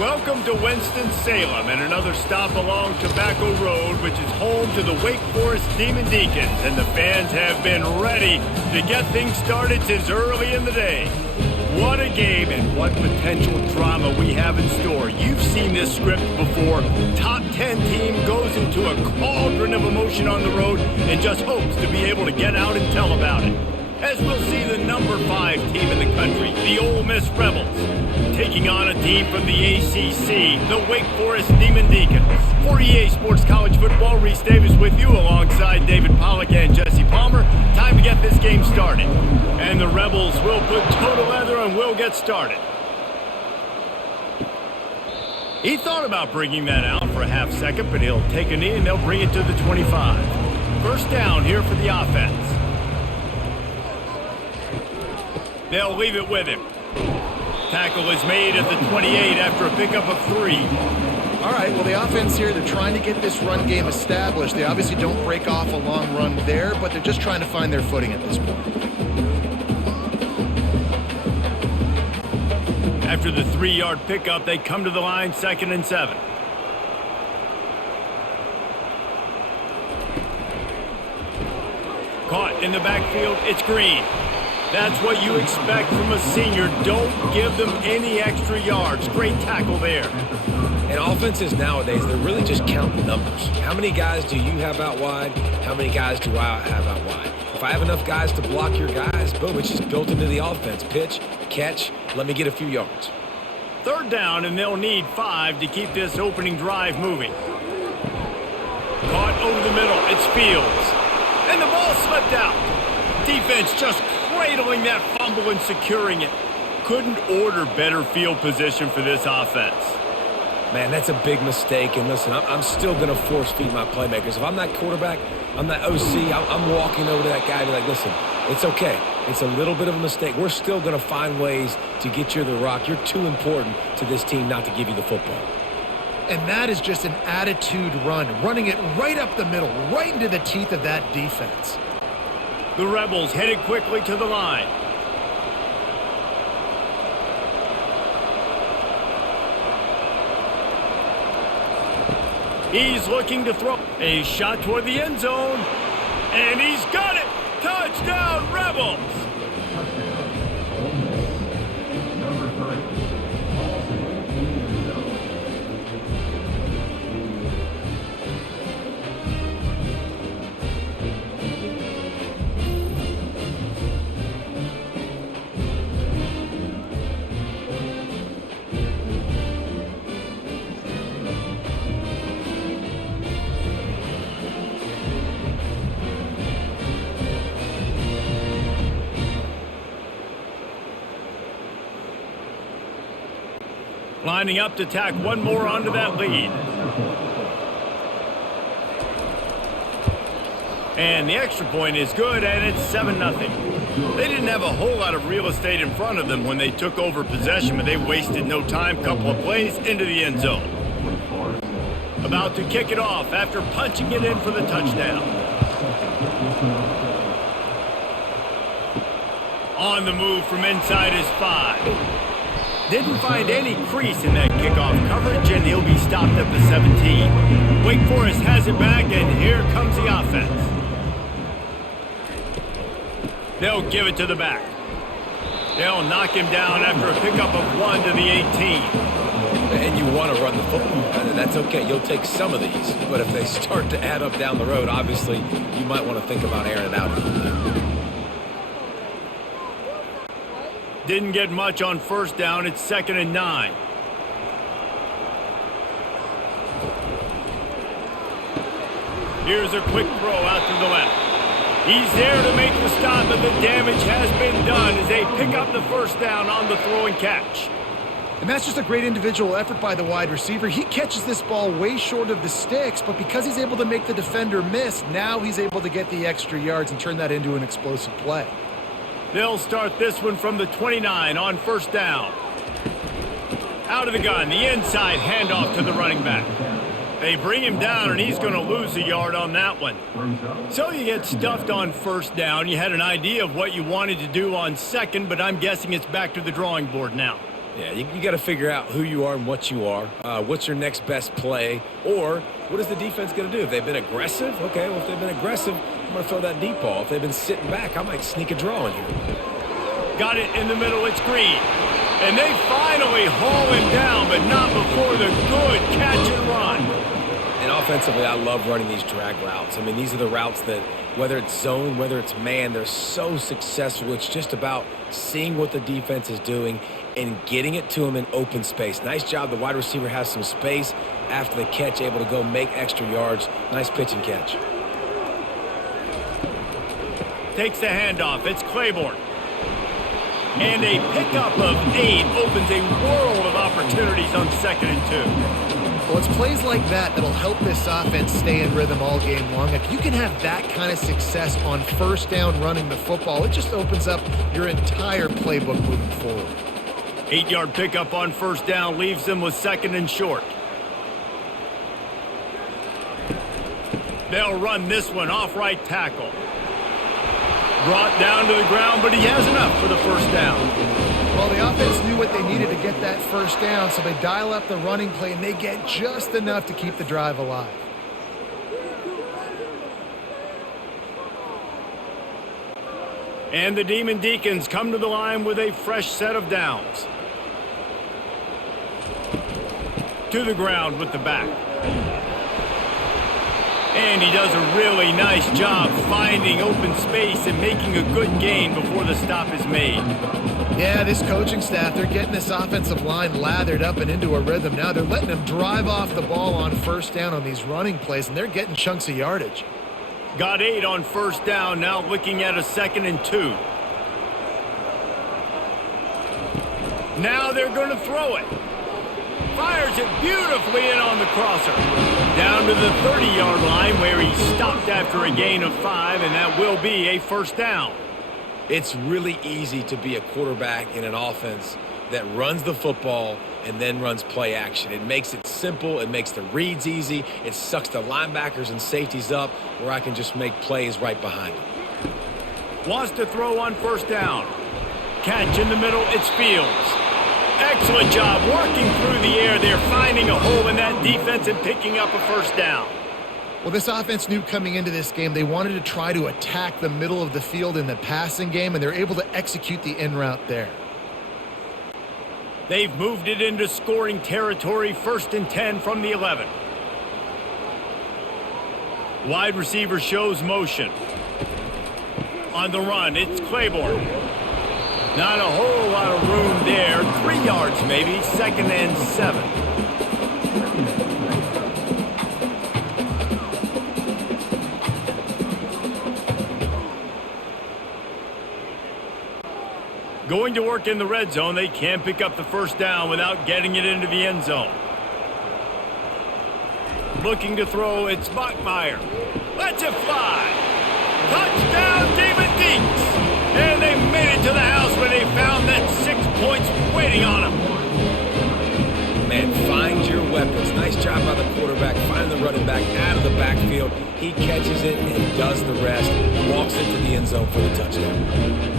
Welcome to Winston-Salem and another stop along Tobacco Road, which is home to the Wake Forest Demon Deacons, and the fans have been ready to get things started since early in the day. What a game and what potential drama we have in store. You've seen this script before. Top 10 team goes into a cauldron of emotion on the road and just hopes to be able to get out and tell about it. As we'll see the number 5 team in the country, the Ole Miss Rebels, taking on a team from the ACC, the Wake Forest Demon Deacons. For EA Sports College Football, Reese Davis with you alongside David Pollack and Jesse Palmer. Time to get this game started. And the Rebels will put toe to leather and will get started. He thought about bringing that out for a half second, but he'll take a knee and they'll bring it to the 25. First down here for the offense. They'll leave it with him. Tackle is made at the 28 after a pickup of 3. All right, well, the offense here, they're trying to get this run game established. They obviously don't break off a long run there, but they're just trying to find their footing at this point. After the 3-yard pickup, they come to the line, 2nd and 7. Caught in the backfield, it's Green. That's what you expect from a senior. Don't give them any extra yards. Great tackle there. And offenses nowadays, they're really just counting numbers. How many guys do you have out wide? How many guys do I have out wide? If I have enough guys to block your guys, boom, it's just built into the offense. Pitch, catch, let me get a few yards. 3rd down, and they'll need 5 to keep this opening drive moving. Caught over the middle. It's Fields. And the ball slipped out. Defense just cradling that fumble and securing it. Couldn't order better field position for this offense. Man, that's a big mistake. And listen, I'm still going to force feed my playmakers. If I'm that quarterback, I'm that OC, I'm walking over to that guy and be like, listen, it's okay. It's a little bit of a mistake. We're still going to find ways to get you the rock. You're too important to this team not to give you the football. And that is just an attitude run, running it right up the middle, right into the teeth of that defense. The Rebels headed quickly to the line. He's looking to throw a shot toward the end zone. And he's got it! Touchdown, Rebels! Lining up to tack one more onto that lead. And the extra point is good, and it's 7-0. They didn't have a whole lot of real estate in front of them when they took over possession, but they wasted no time. Couple of plays into the end zone. About to kick it off after punching it in for the touchdown. On the move from inside his 5. Didn't find any crease in that kickoff coverage, and he'll be stopped at the 17. Wake Forest has it back, and here comes the offense. They'll give it to the back. They'll knock him down after a pickup of 1 to the 18. And you want to run the football. That's okay. You'll take some of these. But if they start to add up down the road, obviously, you might want to think about airing it out a little bit. Didn't get much on 1st down. It's 2nd and 9. Here's a quick throw out to the left. He's there to make the stop, but the damage has been done as they pick up the 1st down on the throw and catch. And that's just a great individual effort by the wide receiver. He catches this ball way short of the sticks, but because he's able to make the defender miss, now he's able to get the extra yards and turn that into an explosive play. They'll start this one from the 29 on 1st down. Out of the gun, the inside handoff to the running back. They bring him down, and he's going to lose a yard on that one. So you get stuffed on 1st down. You had an idea of what you wanted to do on 2nd, but I'm guessing it's back to the drawing board now. Yeah, you got to figure out who you are and what you are. What's your next best play? Or what is the defense going to do? If they've been aggressive, okay, well, if they've been aggressive, I'm going to throw that deep ball. If they've been sitting back, I might sneak a draw in here. Got it in the middle. It's Green. And they finally haul him down, but not before the good catch and run. And offensively, I love running these drag routes. I mean, these are the routes that, whether it's zone, whether it's man, they're so successful. It's just about seeing what the defense is doing and getting it to him in open space. Nice job. The wide receiver has some space after the catch, able to go make extra yards. Nice pitch and catch. Takes the handoff. It's Claiborne. And a pickup of 8 opens a world of opportunities on 2nd and 2. Well, it's plays like that that'll help this offense stay in rhythm all game long. If you can have that kind of success on first down running the football, it just opens up your entire playbook moving forward. 8-yard pickup on first down leaves them with 2nd and short. They'll run this one off right tackle. Brought down to the ground, but he has enough for the first down. Well, the offense knew what they needed to get that first down, so they dial up the running play, and they get just enough to keep the drive alive. And the Demon Deacons come to the line with a fresh set of downs. To the ground with the back. And he does a really nice job finding open space and making a good gain before the stop is made. Yeah, this coaching staff, they're getting this offensive line lathered up and into a rhythm. Now they're letting them drive off the ball on first down on these running plays, and they're getting chunks of yardage. Got 8 on first down, now looking at a 2nd and 2. Now they're going to throw it. Fires it beautifully in on the crosser. Down to the 30-yard line where he stopped after a gain of 5, and that will be a first down. It's really easy to be a quarterback in an offense that runs the football and then runs play action. It makes it simple. It makes the reads easy. It sucks the linebackers and safeties up where I can just make plays right behind them. Wants to throw on first down. Catch in the middle. It's Fields. Excellent job working through the air there, finding a hole in that defense and picking up a first down. Well, this offense knew coming into this game they wanted to try to attack the middle of the field in the passing game, and they're able to execute the in route there. They've moved it into scoring territory, 1st and 10 from the 11. Wide receiver shows motion. On the run, it's Claiborne. Not a whole lot of room there. 3 yards maybe, 2nd and 7. Going to work in the red zone. They can't pick up the first down without getting it into the end zone. Looking to throw, it's Bachmeier. Lets it fly. Touchdown, Demon Deacons. And they made it to the house when they found that 6 points waiting on them. Man, find your weapons. Nice job by the quarterback. Find the running back out of the backfield. He catches it and does the rest. Walks into the end zone for the touchdown.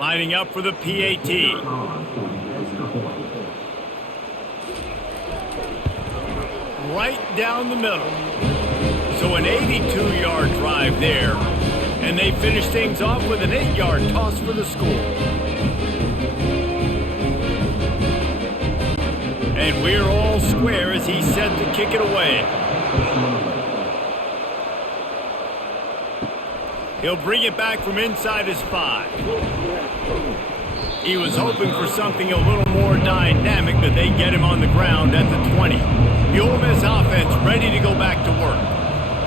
Lining up for the PAT. Right down the middle. So an 82-yard drive there. And they finish things off with an 8-yard toss for the score. And we're all square as he's set to kick it away. He'll bring it back from inside his 5. He was hoping for something a little more dynamic, but they get him on the ground at the 20. The Ole Miss offense ready to go back to work.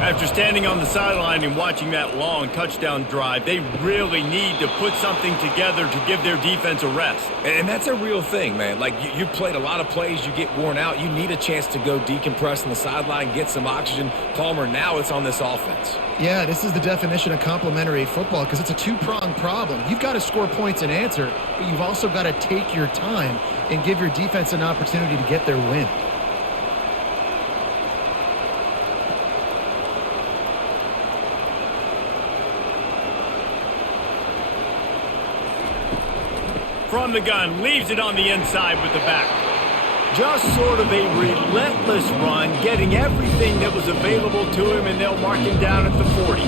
After standing on the sideline and watching that long touchdown drive, they really need to put something together to give their defense a rest. And that's a real thing, man. Like, you played a lot of plays, you get worn out. You need a chance to go decompress on the sideline, get some oxygen. Palmer, now it's on this offense. Yeah, this is the definition of complementary football because it's a two-pronged problem. You've got to score points and answer, but you've also got to take your time and give your defense an opportunity to get their win. From the gun, leaves it on the inside with the back. Just sort of a relentless run, getting everything that was available to him, and they'll mark him down at the 40.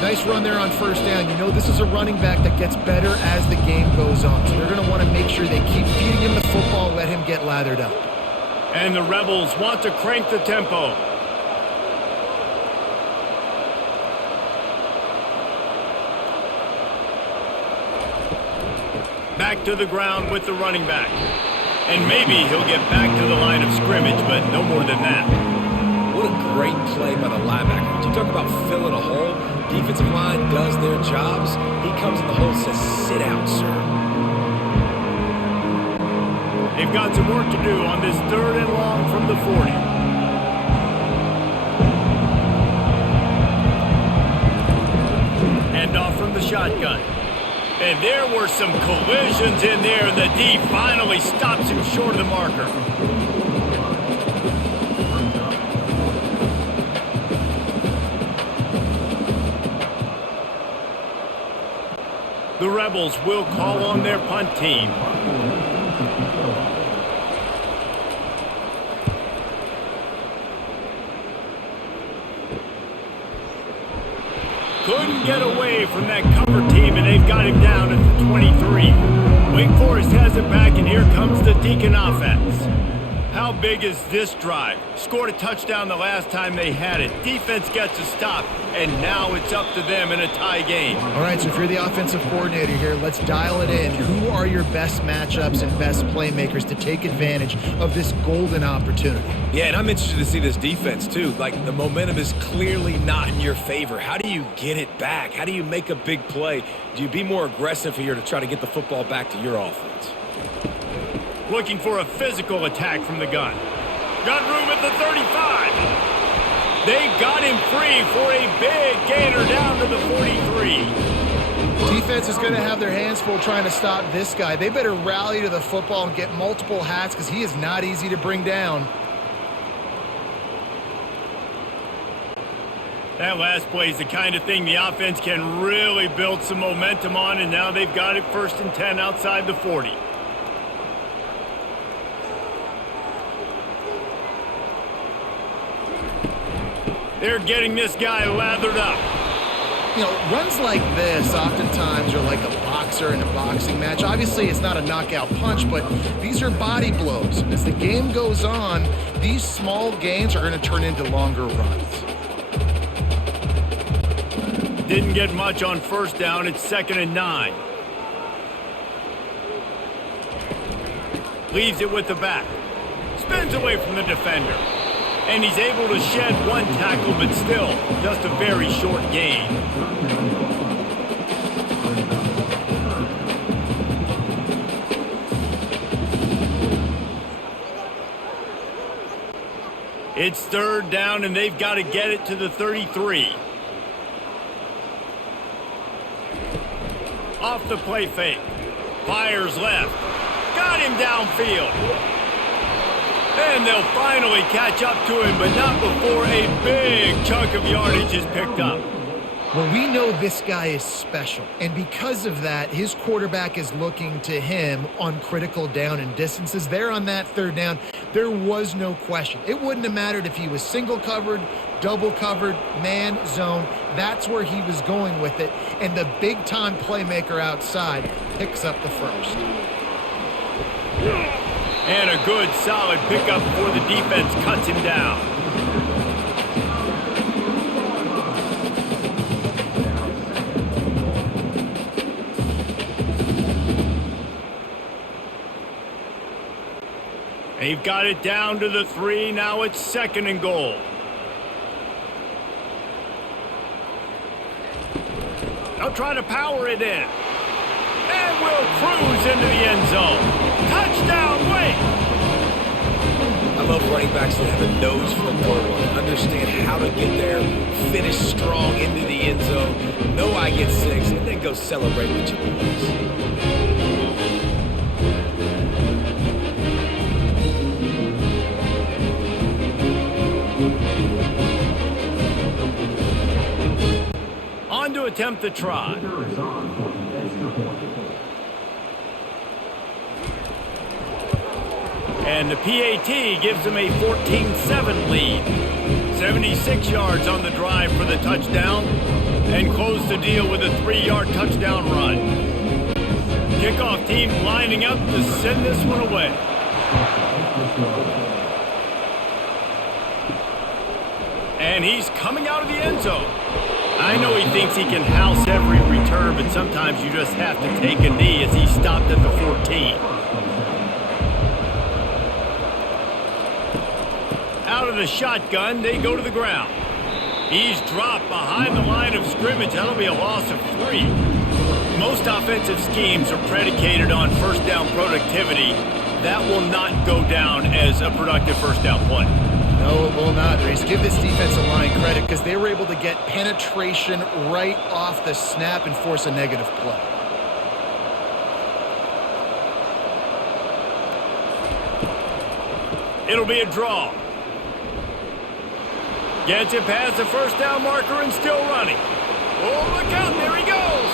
Nice run there on first down. You know, this is a running back that gets better as the game goes on, so they're going to want to make sure they keep feeding him the football, let him get lathered up. And the Rebels want to crank the tempo. Back to the ground with the running back. And maybe he'll get back to the line of scrimmage, but no more than that. What a great play by the linebacker. You talk about filling a hole. Defensive line does their jobs. He comes in the hole and says, sit out, sir. They've got some work to do on this 3rd and long from the 40. Hand off from the shotgun. And there were some collisions in there. The D finally stops him short of the marker. The Rebels will call on their punt team. Couldn't get away from that cover team, and they've got him down at the 23. Wake Forest has it back, and here comes the Deacon offense. How big is this drive? Scored a touchdown the last time they had it. Defense gets a stop, and now it's up to them in a tie game. All right, so if you're the offensive coordinator here, let's dial it in. Who are your best matchups and best playmakers to take advantage of this golden opportunity? Yeah, and I'm interested to see this defense, too. Like, the momentum is clearly not in your favor. How do you get it back? How do you make a big play? Do you be more aggressive here to try to get the football back to your offense? Looking for a physical attack from the gun. Got room at the 35. They got him free for a big gainer down to the 43. Defense is going to have their hands full trying to stop this guy. They better rally to the football and get multiple hats because he is not easy to bring down. That last play is the kind of thing the offense can really build some momentum on, and now they've got it 1st and 10 outside the 40. They're getting this guy lathered up. You know, runs like this oftentimes are like a boxer in a boxing match. Obviously, it's not a knockout punch, but these are body blows. As the game goes on, these small gains are going to turn into longer runs. Didn't get much on first down. It's 2nd and 9. Leaves it with the back. Spins away from the defender. And he's able to shed one tackle, but still just a very short gain. It's 3rd down, and they've got to get it to the 33. Off the play fake. Fires left. Got him downfield. And they'll finally catch up to him, but not before a big chunk of yardage is picked up. Well, we know this guy is special, and because of that, his quarterback is looking to him on critical down and distances. There on that 3rd down, there was no question. It wouldn't have mattered if he was single covered, double covered, man, zone. That's where he was going with it, and the big-time playmaker outside picks up the first. And a good, solid pickup before the defense cuts him down. They've got it down to the 3. Now it's 2nd and goal. try to power it in. And will cruise into the end zone. Touchdown, Wake! I love running backs that have a nose for the goal line, understand how to get there, finish strong into the end zone, know I get 6, and then go celebrate with your boys. On to attempt the try. And the PAT gives them a 14-7 lead. 76 yards on the drive for the touchdown. And close the deal with a 3-yard touchdown run. Kickoff team lining up to send this one away. And he's coming out of the end zone. I know he thinks he can house every return, but sometimes you just have to take a knee as he stopped at the 14. Out of the shotgun, they go to the ground. He's dropped behind the line of scrimmage. That'll be a loss of 3. Most offensive schemes are predicated on first down productivity. That will not go down as a productive first down play. No, it will not, Reese. Give this defensive line credit because they were able to get penetration right off the snap and force a negative play. It'll be a draw. Gets it past the first down marker and still running. Oh, look out, there he goes.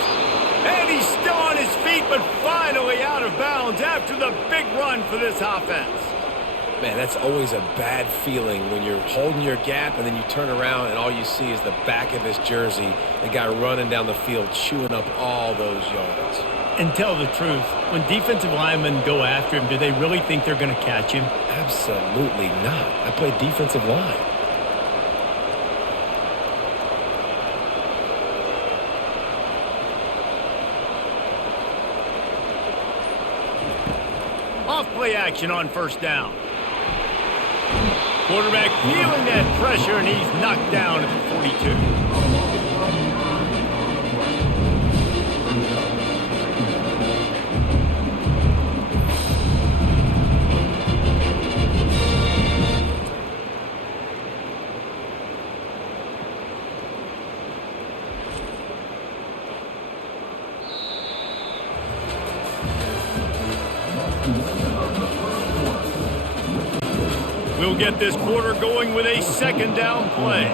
And he's still on his feet, but finally out of bounds after the big run for this offense. Man, that's always a bad feeling when you're holding your gap and then you turn around and all you see is the back of his jersey. The guy running down the field, chewing up all those yards. And tell the truth, when defensive linemen go after him, do they really think they're going to catch him? Absolutely not. I played defensive line. Off-play action on first down. Quarterback feeling that pressure, and he's knocked down at the 42. We'll get this quarter going with a second down play.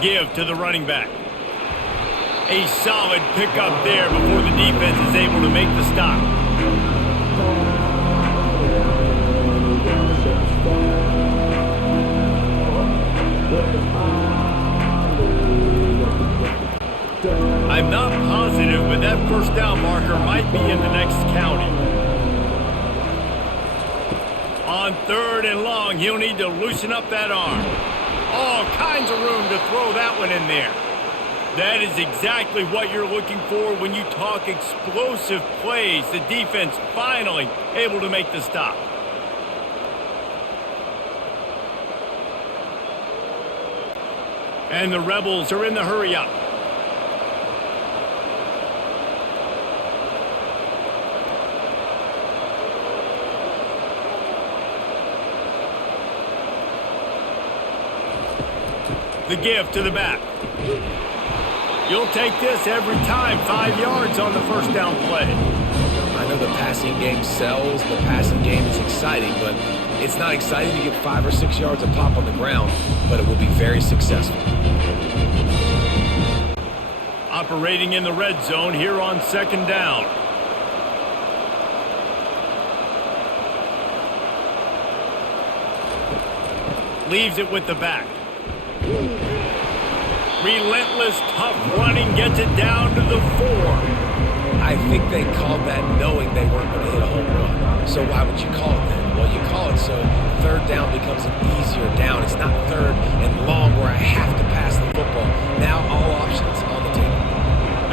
Give to the running back. A solid pickup there before the defense is able to make the stop. I'm not positive, but that first down marker might be in the next county. On third and long, he'll need to loosen up that arm. All kinds of room to throw that one in there. That is exactly what you're looking for when you talk explosive plays. The defense finally able to make the stop. And the Rebels are in the hurry up. The give to the back. You'll take this every time. 5 yards on the first down play. I know the passing game sells. The passing game is exciting, but it's not exciting to get 5 or 6 yards of pop on the ground, but it will be very successful. Operating in the red zone here on second down. Leaves it with the back. Relentless, tough running, gets it down to the 4. I think they called that knowing they weren't going to hit a home run. So why would you call it then? Well, you call it so third down becomes an easier down. It's not third and long where I have to pass the football. Now all options on the table.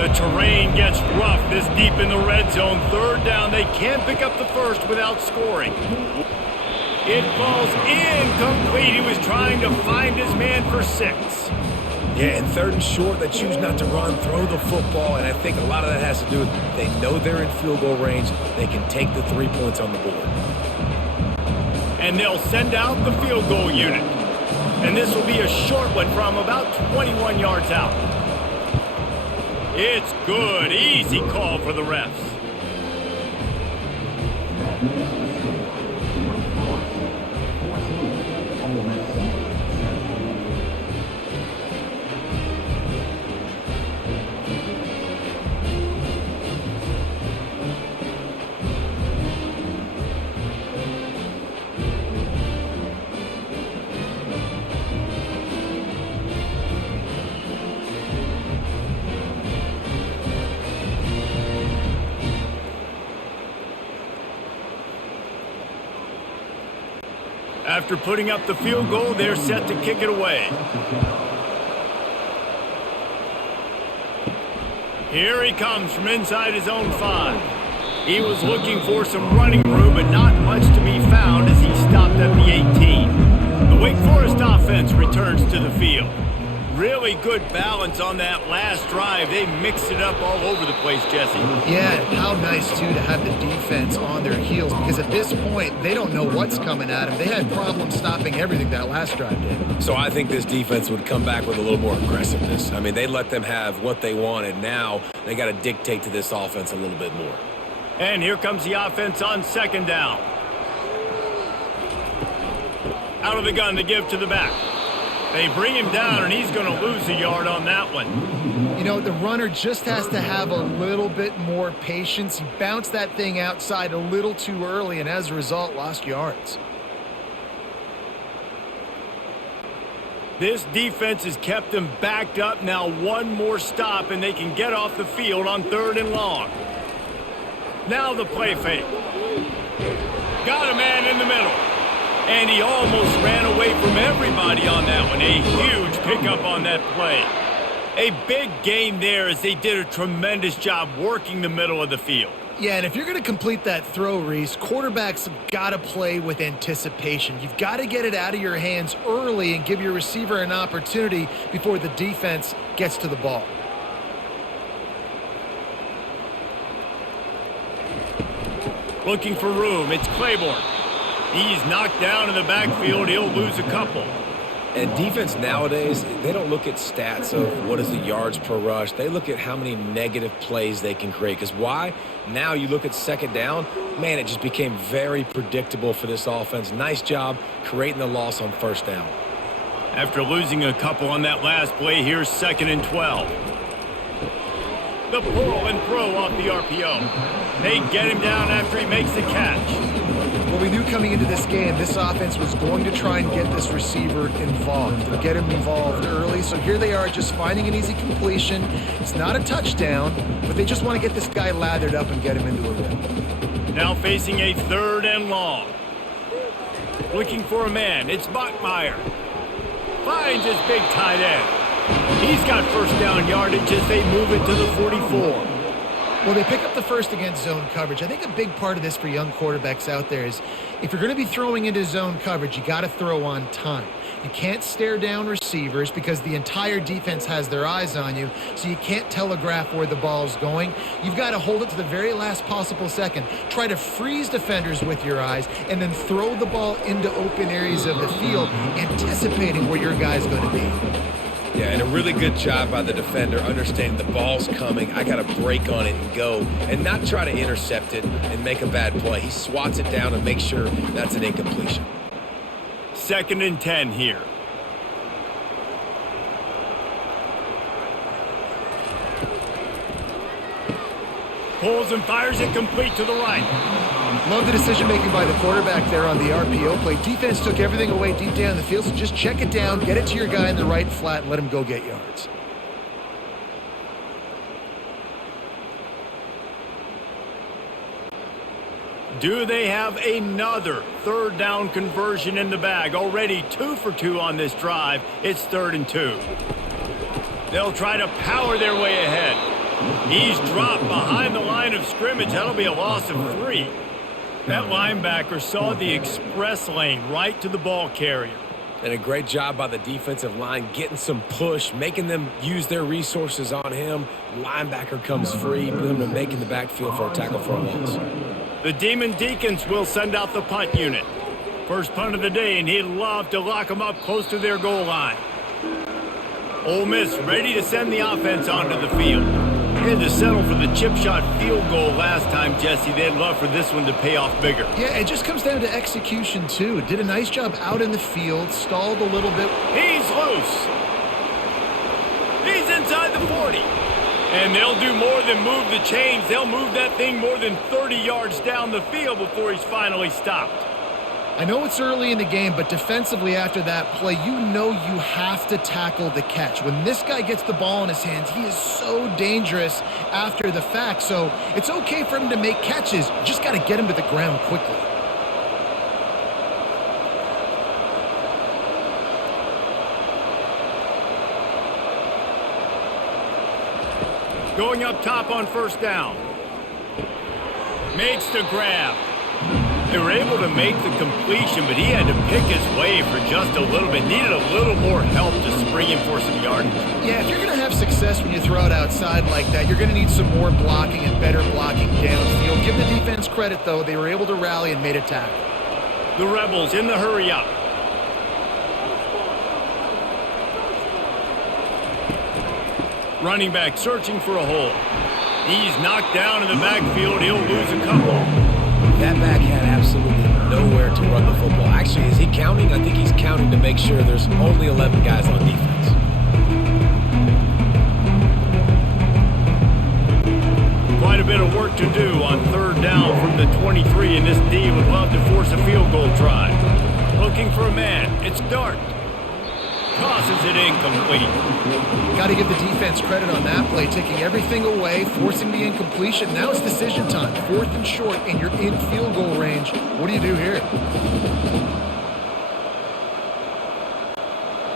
The terrain gets rough this deep in the red zone. Third down, they can't pick up the first without scoring. It falls incomplete. He was trying to find his man for 6. Yeah, and 3rd and short, they choose not to run, throw the football, and I think a lot of that has to do with they know they're in field goal range. They can take the 3 points on the board. And they'll send out the field goal unit. And this will be a short one from about 21 yards out. It's good. Easy call for the refs. After putting up the field goal, they're set to kick it away. Here he comes from inside his own 5. He was looking for some running room, but not much to be found as he stopped at the 18. The Wake Forest offense returns to the field. Really good balance on that last drive. They mixed it up all over the place, Jesse. Yeah, how nice, too, to have the defense on their heels, because at this point, they don't know what's coming at them. They had problems stopping everything that last drive did. So I think this defense would come back with a little more aggressiveness. I mean, they let them have what they wanted. Now they got to dictate to this offense a little bit more. And here comes the offense on 2nd down. Out of the gun to give to the back. They bring him down, and he's going to lose a yard on that one. You know, the runner just has to have a little bit more patience. He bounced that thing outside a little too early, and as a result, lost yards. This defense has kept them backed up. Now one more stop, and they can get off the field on 3rd and long. Now the play fake. Got a man in the middle. And he almost ran away from everybody on that one. A huge pickup on that play. A big gain there as they did a tremendous job working the middle of the field. Yeah, and if you're going to complete that throw, Reese, quarterbacks have got to play with anticipation. You've got to get it out of your hands early and give your receiver an opportunity before the defense gets to the ball. Looking for room. It's Claiborne. He's knocked down in the backfield. He'll lose a couple. And defense nowadays, they don't look at stats of what is the yards per rush. They look at how many negative plays they can create. Because why? Now you look at 2nd down, man, it just became very predictable for this offense. Nice job creating the loss on 1st down. After losing a couple on that last play, here's 2nd and 12. The pull and throw off the RPO. They get him down after he makes the catch. Well, we knew coming into this game, this offense was going to try and get this receiver involved and get him involved early. So here they are just finding an easy completion. It's not a touchdown, but they just want to get this guy lathered up and get him into a rhythm. Now facing a 3rd and long. Looking for a man. It's Bachmeier. Finds his big tight end. He's got 1st down yardage as they move it to the 44. Well, they pick up the first against zone coverage. I think a big part of this for young quarterbacks out there is if you're going to be throwing into zone coverage, you got to throw on time. You can't stare down receivers because the entire defense has their eyes on you, so you can't telegraph where the ball's going. You've got to hold it to the very last possible second. Try to freeze defenders with your eyes and then throw the ball into open areas of the field, anticipating where your guy's going to be. Yeah, and a really good job by the defender understanding the ball's coming. I got to break on it and go and not try to intercept it and make a bad play. He swats it down and makes sure that's an incompletion. 2nd and 10 here. Pulls and fires it complete to the right. Love the decision-making by the quarterback there on the RPO play. Defense took everything away deep down the field, so just check it down, get it to your guy in the right flat, and let him go get yards. Do they have another 3rd down conversion in the bag? Already 2 for 2 on this drive. It's 3rd and 2. They'll try to power their way ahead. He's dropped behind the line of scrimmage. That'll be a loss of 3. That linebacker saw the express lane right to the ball carrier. And a great job by the defensive line getting some push, making them use their resources on him. Linebacker comes free, put him to making the backfield for a tackle for a loss. The Demon Deacons will send out the punt unit. First punt of the day, and he'd love to lock them up close to their goal line. Ole Miss ready to send the offense onto the field. They had to settle for the chip shot field goal last time, Jesse. They'd love for this one to pay off bigger. Yeah, it just comes down to execution, too. Did a nice job out in the field, stalled a little bit. He's loose. He's inside the 40. And they'll do more than move the chains. They'll move that thing more than 30 yards down the field before he's finally stopped. I know it's early in the game, but defensively after that play, you know you have to tackle the catch. When this guy gets the ball in his hands, he is so dangerous after the fact. So it's okay for him to make catches. You just got to get him to the ground quickly. Going up top on first down. Makes the grab. They were able to make the completion, but he had to pick his way for just a little bit. Needed a little more help to spring him for some yardage. Yeah, if you're going to have success when you throw it outside like that, you're going to need some more blocking and better blocking downfield. Give the defense credit, though. They were able to rally and made a tackle. The Rebels in the hurry up. Running back searching for a hole. He's knocked down in the backfield. He'll lose a couple. That back had absolutely nowhere to run the football. Actually, is he counting? I think he's counting to make sure there's only 11 guys on defense. Quite a bit of work to do on third down from the 23, and this D would love to force a field goal try. Looking for a man. It's Dart. Tosses it incomplete. Got to give the defense credit on that play, taking everything away, forcing the incompletion. Now it's decision time. 4th and short, and you're in field goal range. What do you do here?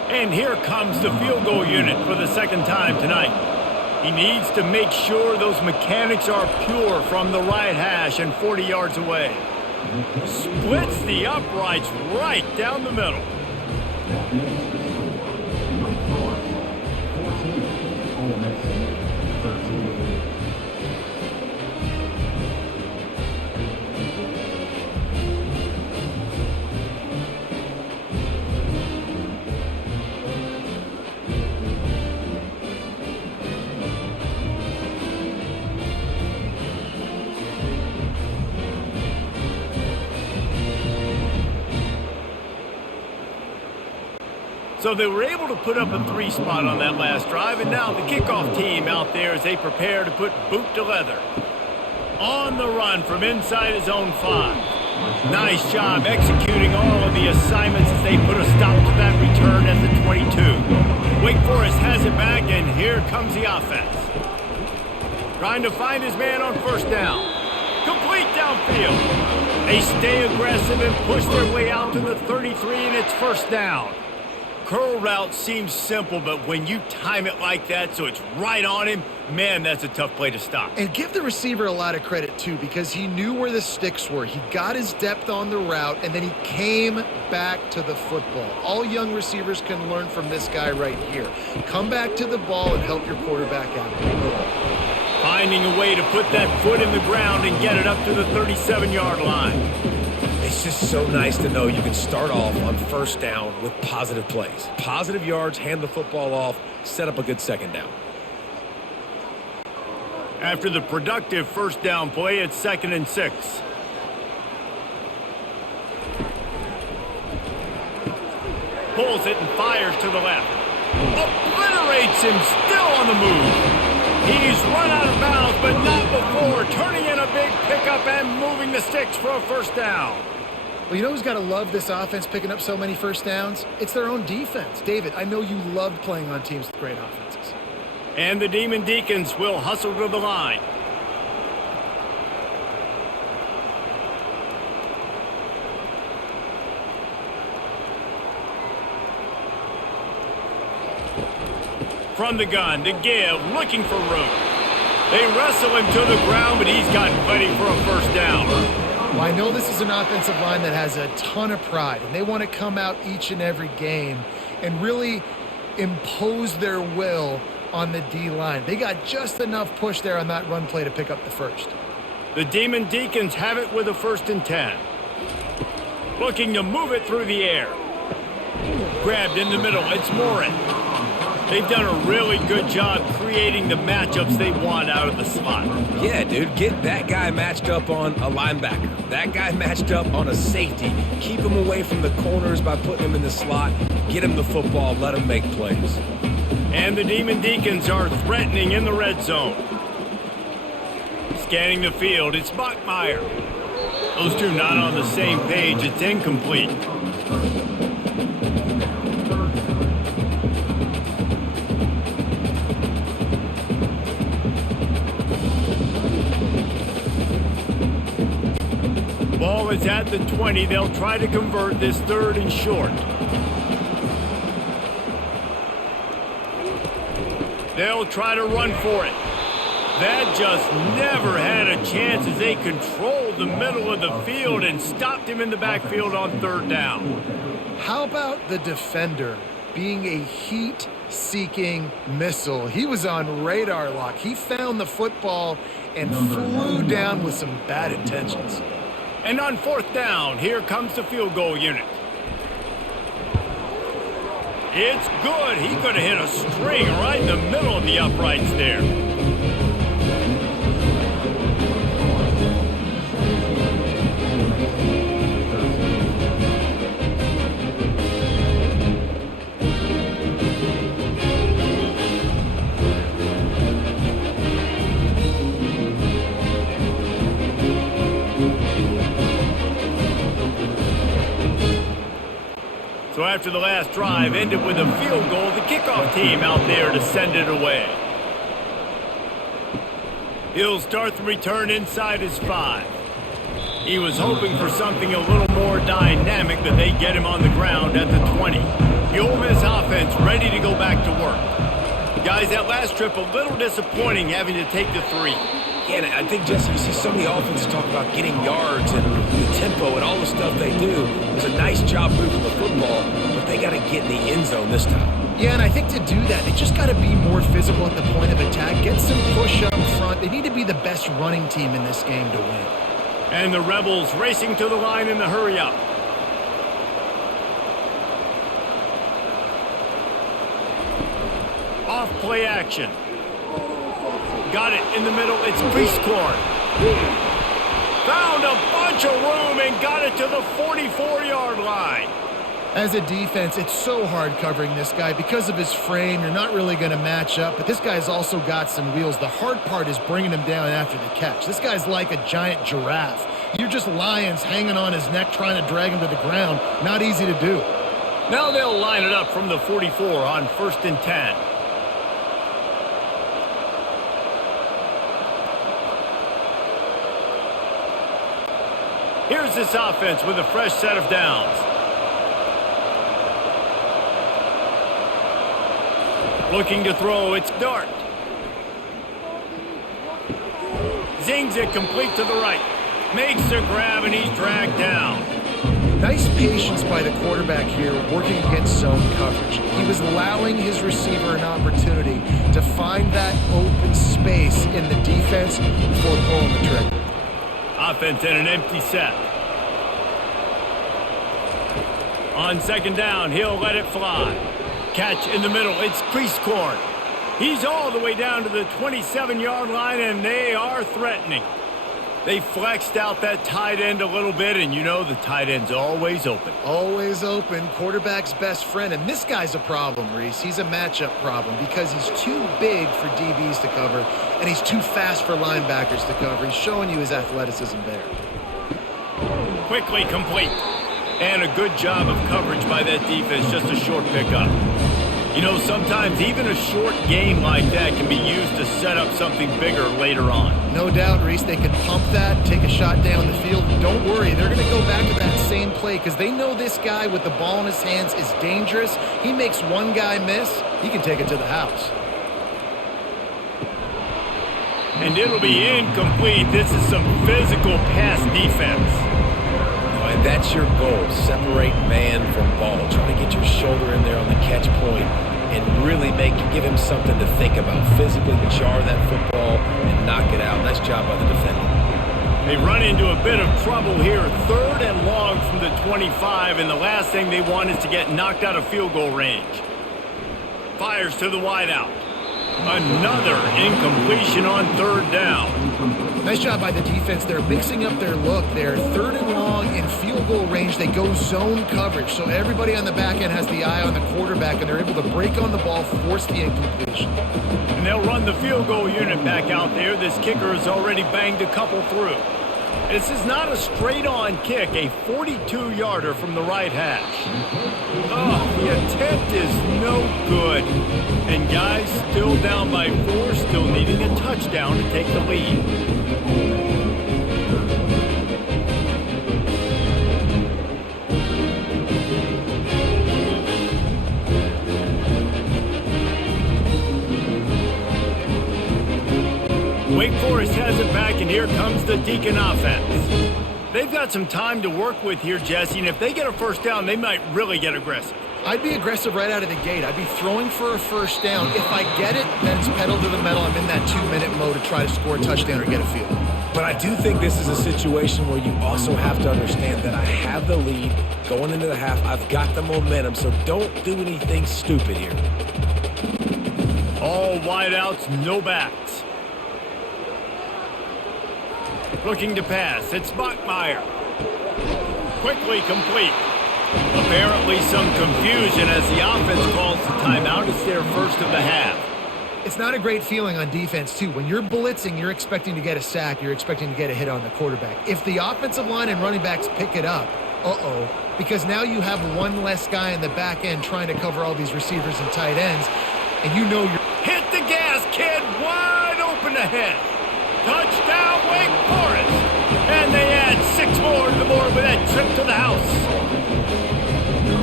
And here comes the field goal unit for the second time tonight. He needs to make sure those mechanics are pure from the right hash and 40 yards away. Splits the uprights right down the middle. So they were able to put up a 3 spot on that last drive, and now the kickoff team out there as they prepare to put boot to leather. On the run from inside his own 5. Nice job executing all of the assignments as they put a stop to that return at the 22. Wake Forest has it back, and here comes the offense. Trying to find his man on first down. Complete downfield. They stay aggressive and push their way out to the 33, and it's first down. Curl route seems simple, but when you time it like that so it's right on him, man, that's a tough play to stop. And give the receiver a lot of credit, too, because he knew where the sticks were. He got his depth on the route, and then he came back to the football. All young receivers can learn from this guy right here. Come back to the ball and help your quarterback out. Finding a way to put that foot in the ground and get it up to the 37-yard line. It's just so nice to know you can start off on first down with positive plays. Positive yards, hand the football off, set up a good second down. After the productive first down play, it's 2nd and 6. Pulls it and fires to the left. Obliterates him, still on the move. He's run out of bounds, but not before. Turning in a big pickup and moving the sticks for a first down. Well, you know who's got to love this offense picking up so many first downs? It's their own defense. David, I know you loved playing on teams with great offenses. And the Demon Deacons will hustle to the line. From the gun to give, looking for room. They wrestle him to the ground, but he's got plenty for a first down. Well, I know this is an offensive line that has a ton of pride, and they want to come out each and every game and really impose their will on the D-line. They got just enough push there on that run play to pick up the first. The Demon Deacons have it with a 1st and 10. Looking to move it through the air. Grabbed in the middle. It's Morin. They've done a really good job creating the matchups they want out of the slot. Yeah, dude, get that guy matched up on a linebacker. That guy matched up on a safety. Keep him away from the corners by putting him in the slot. Get him the football. Let him make plays. And the Demon Deacons are threatening in the red zone. Scanning the field, it's Bachmeier. Those two not on the same page. It's incomplete. Ball is at the 20. They'll try to convert this 3rd and short. They'll try to run for it. That just never had a chance as they controlled the middle of the field and stopped him in the backfield on 3rd down. How about the defender being a heat-seeking missile? He was on radar lock. He found the football and flew down with some bad intentions. And on 4th down, here comes the field goal unit. It's good. He could have hit a string right in the middle of the uprights there. So after the last drive ended with a field goal, the kickoff team out there to send it away. He'll start the return inside his 5. He was hoping for something a little more dynamic, but they get him on the ground at the 20. The Ole Miss offense ready to go back to work. Guys, that last trip a little disappointing having to take the 3. Yeah, and I think, Jesse, you see some of the offenses talk about getting yards and the tempo and all the stuff they do. It was a nice job moving the football, but they got to get in the end zone this time. Yeah, and I think to do that, they just got to be more physical at the point of attack, get some push up front. They need to be the best running team in this game to win. And the Rebels racing to the line in the hurry-up. Off play action. Got it in the middle. It's Priestcorn. Found a bunch of room and got it to the 44-yard line. As a defense, it's so hard covering this guy. Because of his frame, you're not really going to match up, but this guy's also got some wheels. The hard part is bringing him down after the catch. This guy's like a giant giraffe. You're just lions hanging on his neck trying to drag him to the ground. Not easy to do. Now they'll line it up from the 44 on 1st and 10. Here's this offense with a fresh set of downs. Looking to throw, it's Dart. Zings it complete to the right. Makes a grab and he's dragged down. Nice patience by the quarterback here working against zone coverage. He was allowing his receiver an opportunity to find that open space in the defense before pulling the trigger. Offense in an empty set. On 2nd down, he'll let it fly. Catch in the middle, it's Priestcorn. He's all the way down to the 27-yard line, and they are threatening. They flexed out that tight end a little bit, and you know the tight end's always open. Always open, quarterback's best friend, and this guy's a problem, Reese. He's a matchup problem because he's too big for DBs to cover, and he's too fast for linebackers to cover. He's showing you his athleticism there. Quickly complete. And a good job of coverage by that defense, just a short pickup. You know, sometimes even a short game like that can be used to set up something bigger later on. No doubt, Reese, they can pump that, take a shot down the field. Don't worry, they're going to go back to that same play because they know this guy with the ball in his hands is dangerous. He makes one guy miss, he can take it to the house. And it'll be incomplete. This is some physical pass defense. And that's your goal. Separate man from ball. Try to get your shoulder in there on the catch point and really give him something to think about. Physically jar that football and knock it out. Nice job by the defender. They run into a bit of trouble here. 3rd and long from the 25, and the last thing they want is to get knocked out of field goal range. Fires to the wideout. Another incompletion on 3rd down. Nice job by the defense. They're mixing up their look there. 3rd and long in field goal range. They go zone coverage. So everybody on the back end has the eye on the quarterback, and they're able to break on the ball, force the incompletion. And they'll run the field goal unit back out there. This kicker has already banged a couple through. This is not a straight-on kick, a 42-yarder from the right hash. Oh, the attempt is no good. And guys, still down by 4, still needing a touchdown to take the lead. Wake Forest has it back, and here comes the Deacon offense. They've got some time to work with here, Jesse, and if they get a first down, they might really get aggressive. I'd be aggressive right out of the gate. I'd be throwing for a first down. If I get it, then it's pedal to the metal. I'm in that 2-minute mode to try to score a touchdown or get a field. But I do think this is a situation where you also have to understand that I have the lead going into the half. I've got the momentum, so don't do anything stupid here. All wideouts, no backs. Looking to pass. It's Bachmeier. Quickly complete. Apparently some confusion as the offense calls the timeout. It's their first of the half. It's not a great feeling on defense, too. When you're blitzing, you're expecting to get a sack. You're expecting to get a hit on the quarterback. If the offensive line and running backs pick it up, because now you have one less guy in the back end trying to cover all these receivers and tight ends, and you know you're... Hit the gas, kid! Wide open ahead. Touchdown, Wake Forest! And they add 6 more to the board with that trip to the house.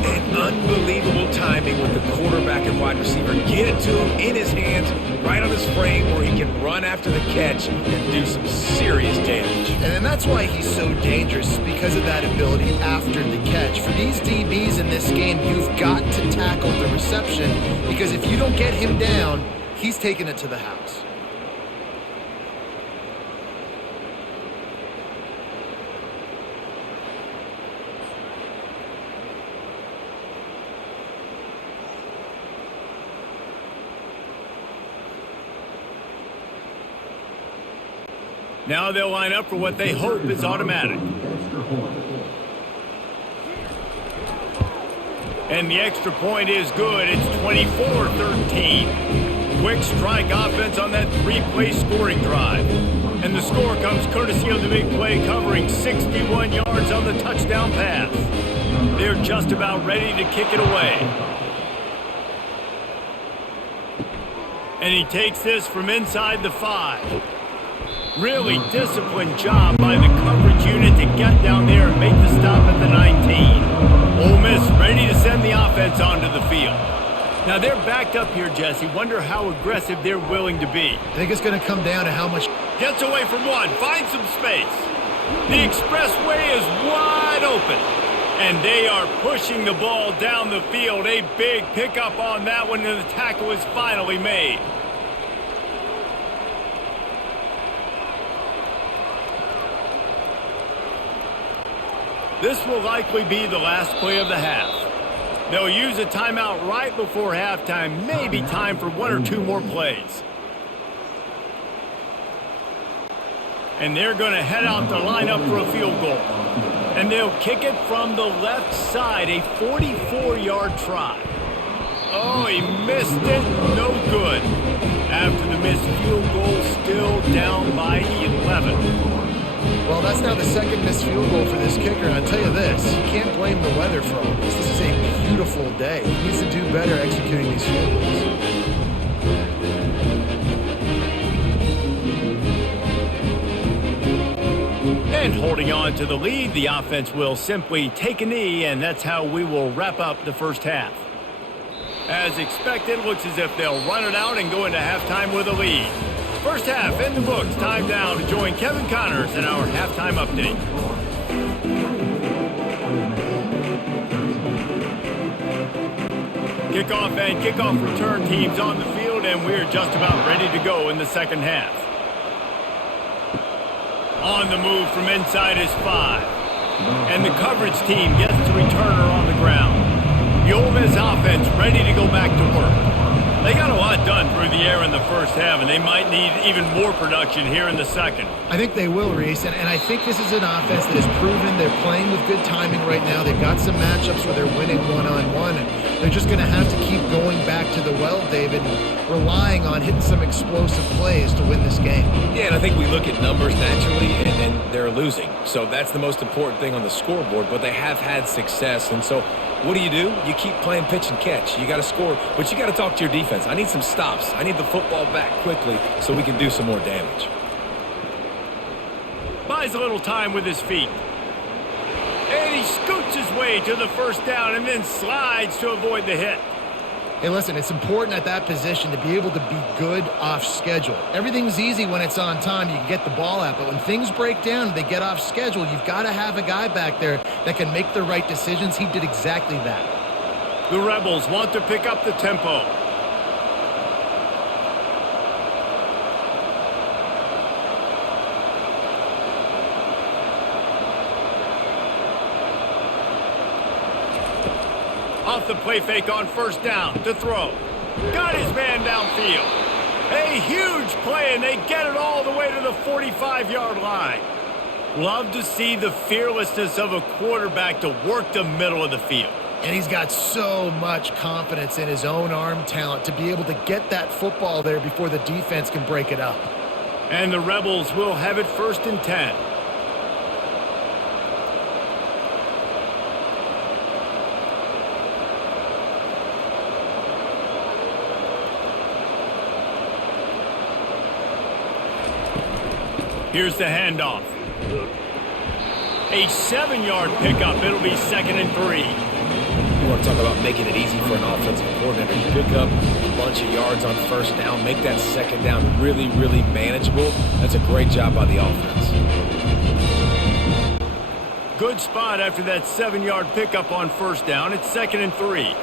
And unbelievable timing with the quarterback and wide receiver. Get it to him in his hands, right on his frame where he can run after the catch and do some serious damage. And then that's why he's so dangerous, because of that ability after the catch. For these DBs in this game, you've got to tackle the reception, because if you don't get him down, he's taking it to the house. Now they'll line up for what they hope is automatic. And the extra point is good. It's 24-13. Quick strike offense on that 3-play scoring drive. And the score comes courtesy of the big play, covering 61 yards on the touchdown pass. They're just about ready to kick it away. And he takes this from inside the 5. Really disciplined job by the coverage unit to get down there and make the stop at the 19. Ole Miss ready to send the offense onto the field. Now they're backed up here, Jesse. Wonder how aggressive they're willing to be. I think it's going to come down to how much... Gets away from one, finds some space. The expressway is wide open. And they are pushing the ball down the field. A big pickup on that one, and the tackle is finally made. This will likely be the last play of the half. They'll use a timeout right before halftime, maybe time for 1 or 2 more plays. And they're going to head out to line up for a field goal. And they'll kick it from the left side, a 44-yard try. Oh, he missed it, no good. After the missed field goal, still down by 11. Well, that's now the second missed field goal for this kicker, and I'll tell you this, you can't blame the weather for all this. This is a beautiful day. He needs to do better executing these field goals. And holding on to the lead, the offense will simply take a knee, and that's how we will wrap up the first half. As expected, looks as if they'll run it out and go into halftime with a lead. First half in the books. Time now to join Kevin Connors in our halftime update. Kickoff and kickoff return teams on the field, and we're just about ready to go in the second half. On the move from inside is 5. And the coverage team gets the returner on the ground. The Ole Miss offense ready to go back to work. They got a lot done through the air in the first half, and they might need even more production here in the second. I think they will, Reese, and I think this is an offense that has proven they're playing with good timing right now. They've got some matchups where they're winning one-on-one, and they're just going to have to keep going back to the well, David, and relying on hitting some explosive plays to win this game. Yeah, and I think we look at numbers naturally, and they're losing. So that's the most important thing on the scoreboard, but they have had success, and so what do? You keep playing pitch and catch. You got to score, but you got to talk to your defense. I need some stops. I need the football back quickly so we can do some more damage. Buys a little time with his feet. And he scoots his way to the first down and then slides to avoid the hit. Hey, listen, it's important at that position to be able to be good off schedule. Everything's easy when it's on time. You can get the ball out. But when things break down, they get off schedule, you've got to have a guy back there that can make the right decisions. He did exactly that. The Rebels want to pick up the tempo. Off the play fake on first down to throw. Got his man downfield. A huge play, and they get it all the way to the 45-yard line. Love to see the fearlessness of a quarterback to work the middle of the field. And he's got so much confidence in his own arm talent to be able to get that football there before the defense can break it up. And the Rebels will have it 1st and 10. Here's the handoff. A 7-yard pickup. It'll be 2nd and 3. You want to talk about making it easy for an offensive coordinator. You pick up a bunch of yards on first down, make that second down really, really manageable. That's a great job by the offense. Good spot after that 7-yard pickup on first down. It's 2nd and 3.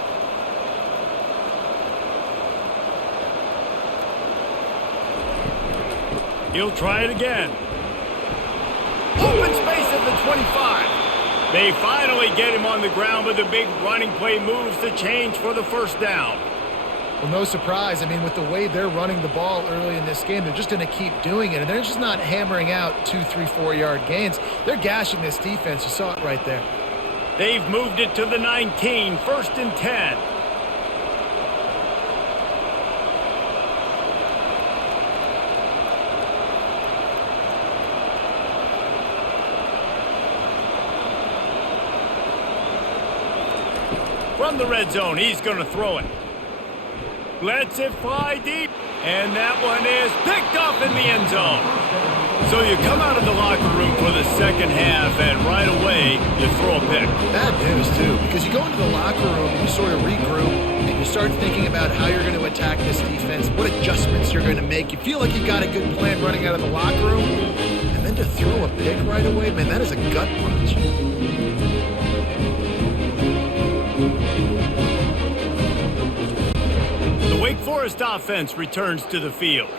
He'll try it again. Open space at the 25. They finally get him on the ground, but the big running play moves the change for the first down. Well, no surprise. I mean, with the way they're running the ball early in this game, they're just going to keep doing it. And they're just not hammering out 2, 3, 4-yard gains. They're gashing this defense. You saw it right there. They've moved it to the 19, 1st and 10. From the red zone, he's going to throw it. Lets it fly deep, and that one is picked off in the end zone. So you come out of the locker room for the second half, and right away, you throw a pick. Bad news, too, because you go into the locker room and you sort of regroup, and you start thinking about how you're going to attack this defense, what adjustments you're going to make. You feel like you got a good plan running out of the locker room, and then to throw a pick right away, man, that is a gut punch. The Wake Forest offense returns to the field.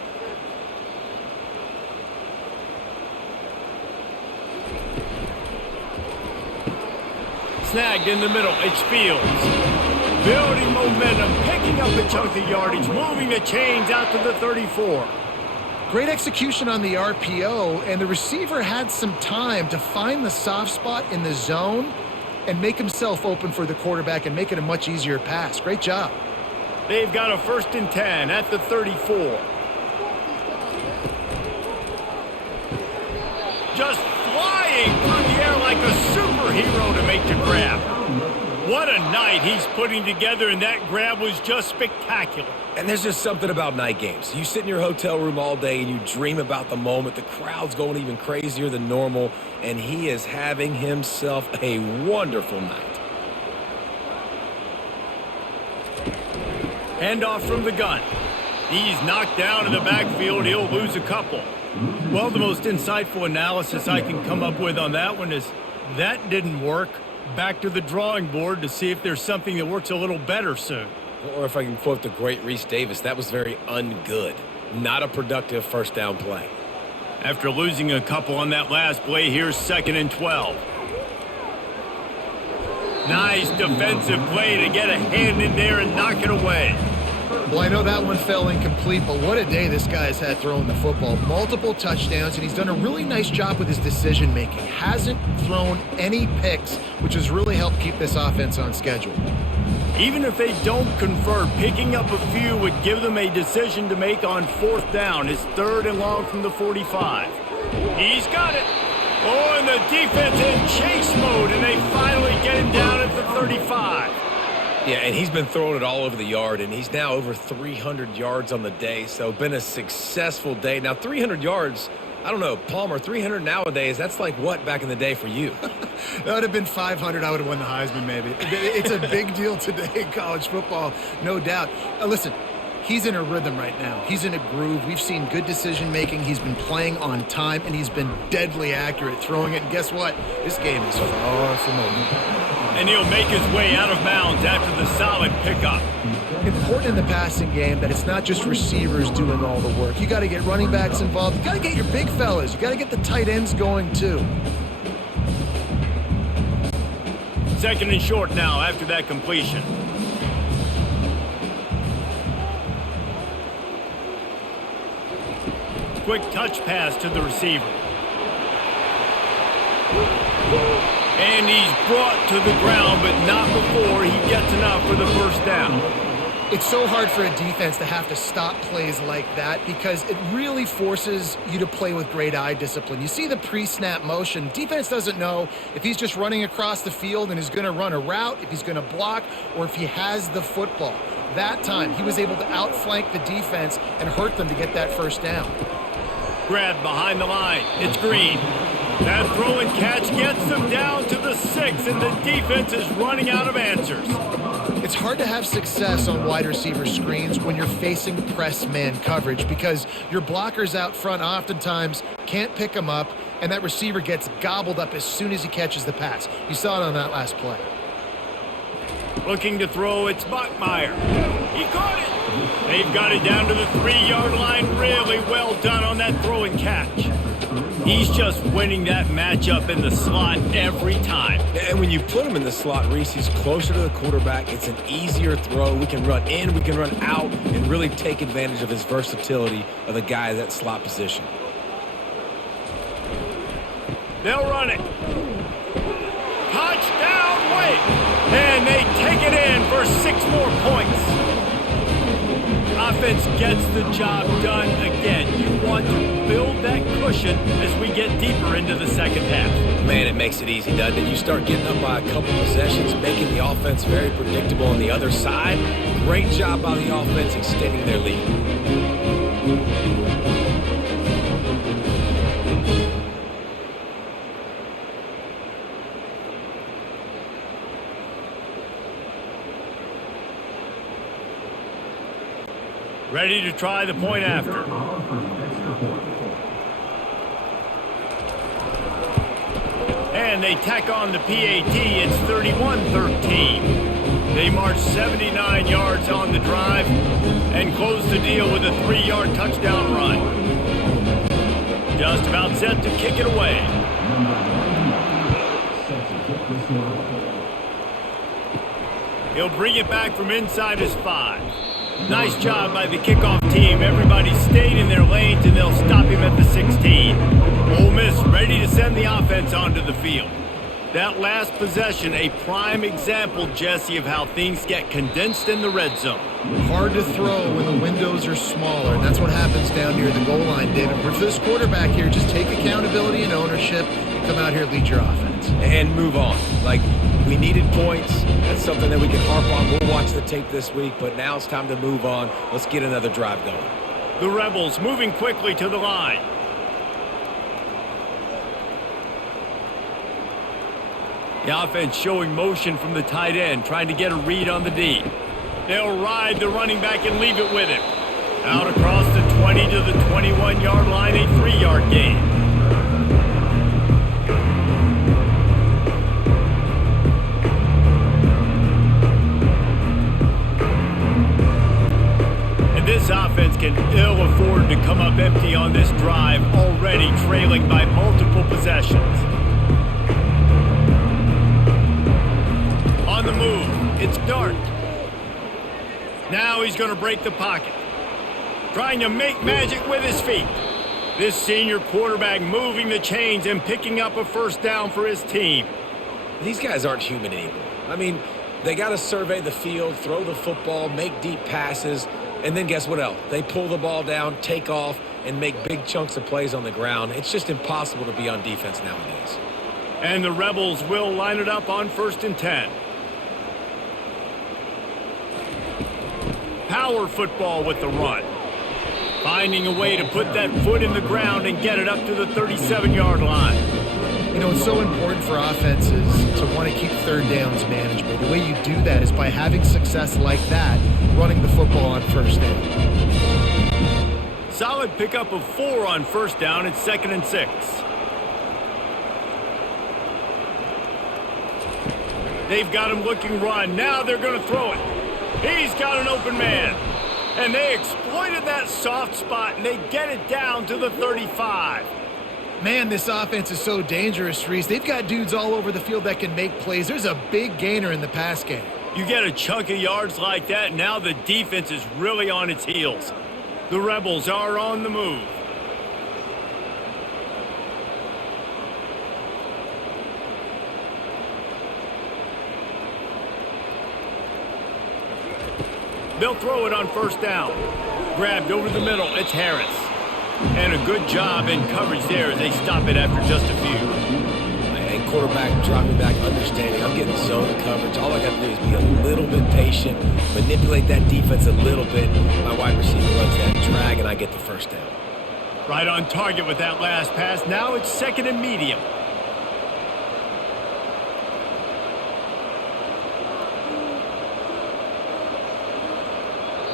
Snagged in the middle, it's Fields. Building momentum, picking up a chunk of yardage, moving the chains out to the 34. Great execution on the RPO, and the receiver had some time to find the soft spot in the zone and make himself open for the quarterback and make it a much easier pass. Great job. They've got a 1st and 10 at the 34. Just flying through the air like a superhero to make the grab. What a night he's putting together, and that grab was just spectacular. And there's just something about night games. You sit in your hotel room all day and you dream about the moment. The crowd's going even crazier than normal, and he is having himself a wonderful night. Handoff from the gun. He's knocked down in the backfield. He'll lose a couple. Well, the most insightful analysis I can come up with on that one is that didn't work. Back to the drawing board to see if there's something that works a little better soon. Or if I can quote the great Reese Davis, that was very ungood. Not a productive first down play. After losing a couple on that last play, here's 2nd and 12. Nice defensive play to get a hand in there and knock it away. Well, I know that one fell incomplete, but what a day this guy's had throwing the football. Multiple touchdowns, and he's done a really nice job with his decision-making. Hasn't thrown any picks, which has really helped keep this offense on schedule. Even if they don't convert, picking up a few would give them a decision to make on 4th down. It's 3rd and long from the 45. He's got it. Oh, and the defense in chase mode, and they finally get him down at the 35. Yeah, and he's been throwing it all over the yard, and he's now over 300 yards on the day, so been a successful day. Now, 300 yards, I don't know, Palmer, 300 nowadays, that's like what back in the day for you? That would have been 500. I would have won the Heisman, maybe. It's a big deal today in college football, no doubt. Listen, he's in a rhythm right now. He's in a groove. We've seen good decision-making. He's been playing on time, and he's been deadly accurate throwing it. And guess what? This game is far from over. And he'll make his way out of bounds after the solid pickup. Important in the passing game that it's not just receivers doing all the work. You got to get running backs involved. You got to get your big fellas. You got to get the tight ends going too. 2nd and short now after that completion. Quick touch pass to the receiver. And he's brought to the ground, but not before he gets enough for the first down. It's so hard for a defense to have to stop plays like that because it really forces you to play with great eye discipline. You see the pre-snap motion. Defense doesn't know if he's just running across the field and is going to run a route, if he's going to block, or if he has the football. That time, he was able to outflank the defense and hurt them to get that first down. Grab behind the line. It's Green. That throw and catch gets them down to the 6, and the defense is running out of answers. It's hard to have success on wide receiver screens when you're facing press man coverage because your blockers out front oftentimes can't pick them up, and that receiver gets gobbled up as soon as he catches the pass. You saw it on that last play. Looking to throw, it's Bachmeier. He caught it. They've got it down to the 3-yard line. Really well done on that throw and catch. He's just winning that matchup in the slot every time. And when you put him in the slot, Reese, he's closer to the quarterback. It's an easier throw. We can run in, we can run out, and really take advantage of his versatility of the guy at that slot position. They'll run it. Touchdown, Wake. And they take it in for 6 more points. Offense gets the job done again. You want to build that cushion as we get deeper into the second half. Man, it makes it easy, doesn't it? You start getting up by a couple possessions, making the offense very predictable on the other side. Great job by the offense extending their lead. Ready to try the point after. And they tack on the PAT. It's 31-13. They march 79 yards on the drive and close the deal with a 3-yard touchdown run. Just about set to kick it away. He'll bring it back from inside his 5. Nice job by the kickoff team. Everybody stayed in their lanes, and they'll stop him at the 16. Ole Miss ready to send the offense onto the field. That last possession, a prime example, Jesse, of how things get condensed in the red zone. Hard to throw when the windows are smaller, and that's what happens down near the goal line, David. For this quarterback here, just take accountability and ownership and come out here and lead your offense. And move on. Like, we needed points. That's something that we can harp on. We'll watch the tape this week, but now it's time to move on. Let's get another drive going. The Rebels moving quickly to the line. The offense showing motion from the tight end, trying to get a read on the D. They'll ride the running back and leave it with him. Out across the 20 to the 21-yard line, a 3-yard gain. And this offense can ill afford to come up empty on this drive, already trailing by multiple possessions. On the move, it's Dart. Now he's going to break the pocket. Trying to make magic with his feet. This senior quarterback moving the chains and picking up a first down for his team. These guys aren't human anymore. I mean, they got to survey the field, throw the football, make deep passes, and then guess what else? They pull the ball down, take off, and make big chunks of plays on the ground. It's just impossible to be on defense nowadays. And the Rebels will line it up on 1st and 10. Power football with the run. Finding a way to put that foot in the ground and get it up to the 37-yard line. You know, it's so important for offenses to want to keep third downs manageable. The way you do that is by having success like that, running the football on first down. Solid pickup of 4 on first down. It's 2nd and 6. They've got him looking run. Now they're going to throw it. He's got an open man. And they exploited that soft spot, and they get it down to the 35. Man, this offense is so dangerous, Reese. They've got dudes all over the field that can make plays. There's a big gainer in the pass game. You get a chunk of yards like that, now the defense is really on its heels. The Rebels are on the move. They'll throw it on first down. Grabbed over the middle. It's Harris. And a good job in coverage there as they stop it after just a few. And quarterback dropping back, understanding. I'm getting zone coverage. All I got to do is be a little bit patient, manipulate that defense a little bit. My wide receiver runs that drag, and I get the first down. Right on target with that last pass. Now it's 2nd and medium.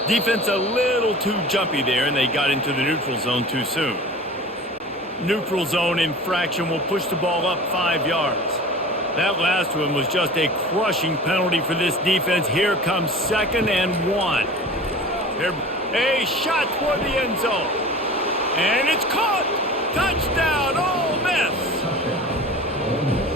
Defense a little too jumpy there, and they got into the neutral zone too soon. Neutral zone infraction will push the ball up 5 yards. That last one was just a crushing penalty for this defense. Here comes 2nd and 1. A shot toward the end zone. And it's caught. Touchdown, Ole Miss.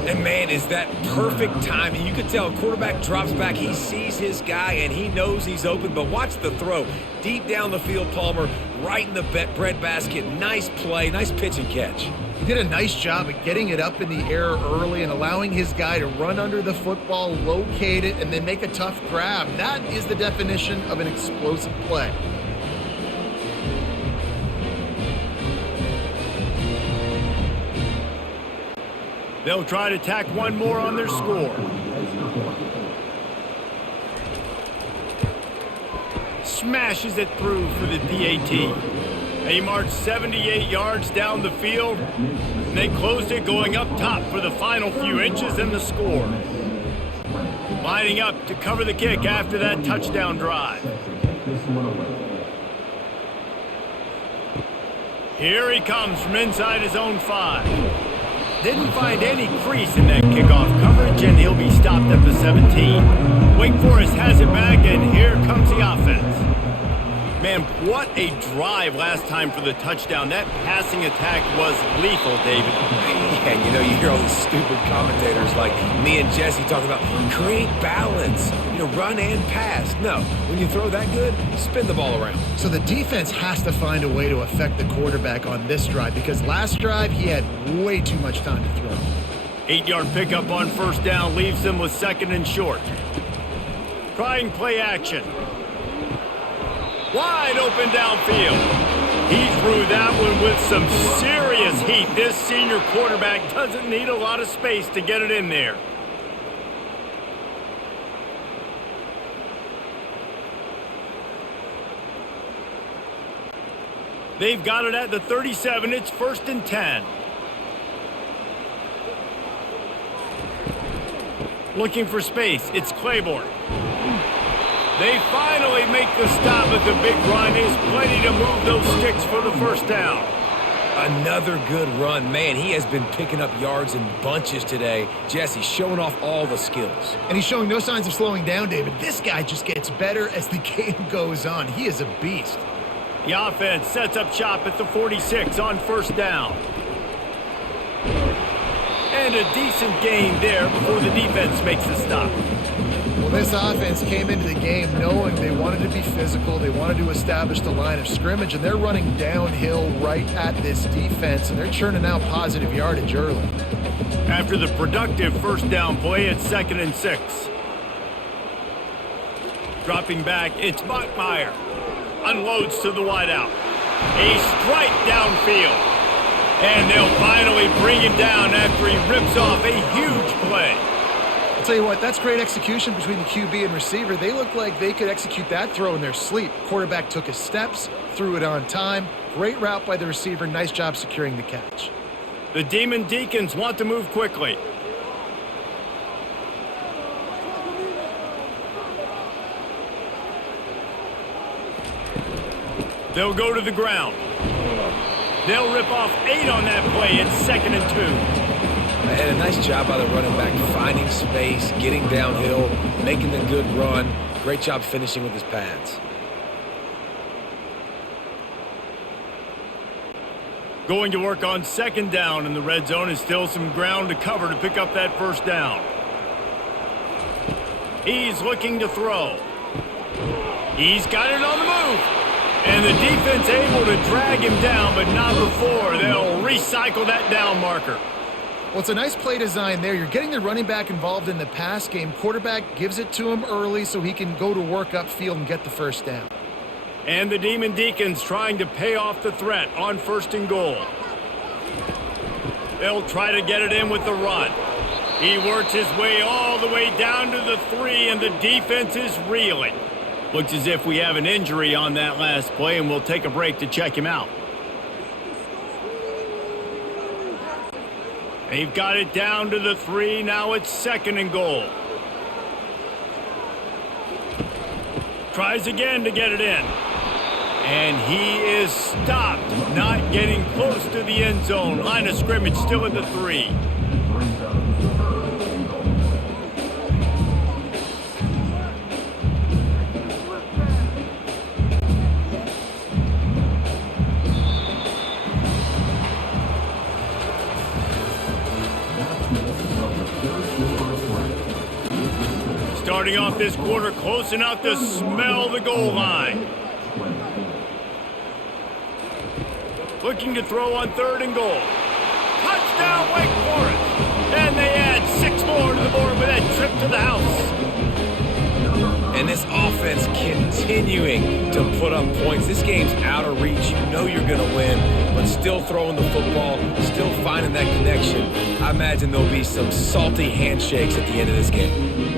And, man, is that perfect timing. You can tell quarterback drops back. He sees his guy, and he knows he's open. But watch the throw. Deep down the field, Palmer, right in the bread basket. Nice play, nice pitch and catch. He did a nice job of getting it up in the air early and allowing his guy to run under the football, locate it, and then make a tough grab. That is the definition of an explosive play. They'll try to tack one more on their score. Smashes it through for the PAT. They marched 78 yards down the field. And they closed it going up top for the final few inches and the score. Lining up to cover the kick after that touchdown drive. Here he comes from inside his own 5. Didn't find any crease in that kickoff coverage, and he'll be stopped at the 17. Wake Forest has it back, and here comes the offense. Man, what a drive last time for the touchdown. That passing attack was lethal, David. Yeah, you know, you hear all these stupid commentators like me and Jesse talking about create balance, you know, run and pass. No, when you throw that good, spin the ball around. So the defense has to find a way to affect the quarterback on this drive because last drive he had way too much time to throw. 8-yard pickup on first down leaves them with 2nd and short. Trying play action. Wide open downfield. He threw that one with some serious heat. This senior quarterback doesn't need a lot of space to get it in there. They've got it at the 37. It's 1st and 10. Looking for space. It's Claiborne. They finally make the stop, but the big run is plenty to move those sticks for the first down. Another good run. Man, he has been picking up yards in bunches today. Jesse showing off all the skills. And he's showing no signs of slowing down, David. This guy just gets better as the game goes on. He is a beast. The offense sets up shop at the 46 on first down. And a decent gain there before the defense makes the stop. Well, this offense came into the game knowing they wanted to be physical. They wanted to establish the line of scrimmage, and they're running downhill right at this defense, and they're churning out positive yardage early. After the productive first down play, it's 2nd and 6. Dropping back, it's Bachmeier. Unloads to the wideout. A strike downfield. And they'll finally bring him down after he rips off a huge play. I'll tell you what, that's great execution between the QB and receiver. They look like they could execute that throw in their sleep. Quarterback took his steps, threw it on time. Great route by the receiver. Nice job securing the catch. The Demon Deacons want to move quickly. They'll go to the ground. They'll rip off 8 on that play. It's 2nd and 2. And a nice job by the running back, finding space, getting downhill, making the good run. Great job finishing with his pads. Going to work on 2nd down in the red zone, and still some ground to cover to pick up that first down. He's looking to throw. He's got it on the move. And the defense able to drag him down, but not before they'll recycle that down marker. Well, it's a nice play design there. You're getting the running back involved in the pass game. Quarterback gives it to him early so he can go to work upfield and get the first down. And the Demon Deacons trying to pay off the threat on 1st and goal. They'll try to get it in with the run. He works his way all the way down to the 3, and the defense is reeling. Looks as if we have an injury on that last play, and we'll take a break to check him out. They've got it down to the 3. Now it's 2nd and goal. Tries again to get it in. And he is stopped, not getting close to the end zone. Line of scrimmage still at the 3. Starting off this quarter close enough to smell the goal line. Looking to throw on 3rd and goal. Touchdown, Wake Forest. And they add 6 more to the board with that trip to the house. And this offense continuing to put up points. This game's out of reach. You know you're going to win, but still throwing the football, still finding that connection. I imagine there'll be some salty handshakes at the end of this game.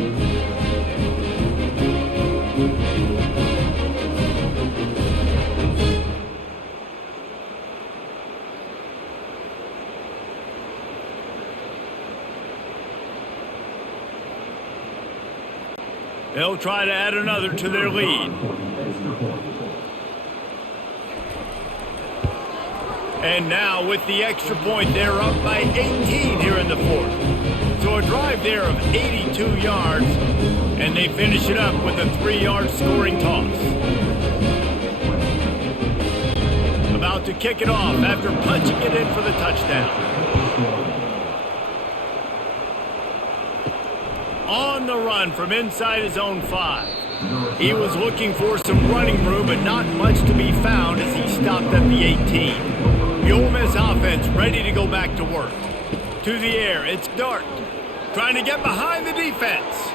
They'll try to add another to their lead. And now with the extra point, they're up by 18 here in the 4th. So a drive there of 82 yards, and they finish it up with a 3-yard scoring toss. About to kick it off after punching it in for the touchdown. On the run from inside his own 5. He was looking for some running room, but not much to be found as he stopped at the 18. The Ole Miss offense ready to go back to work. To the air, it's Dart. Trying to get behind the defense.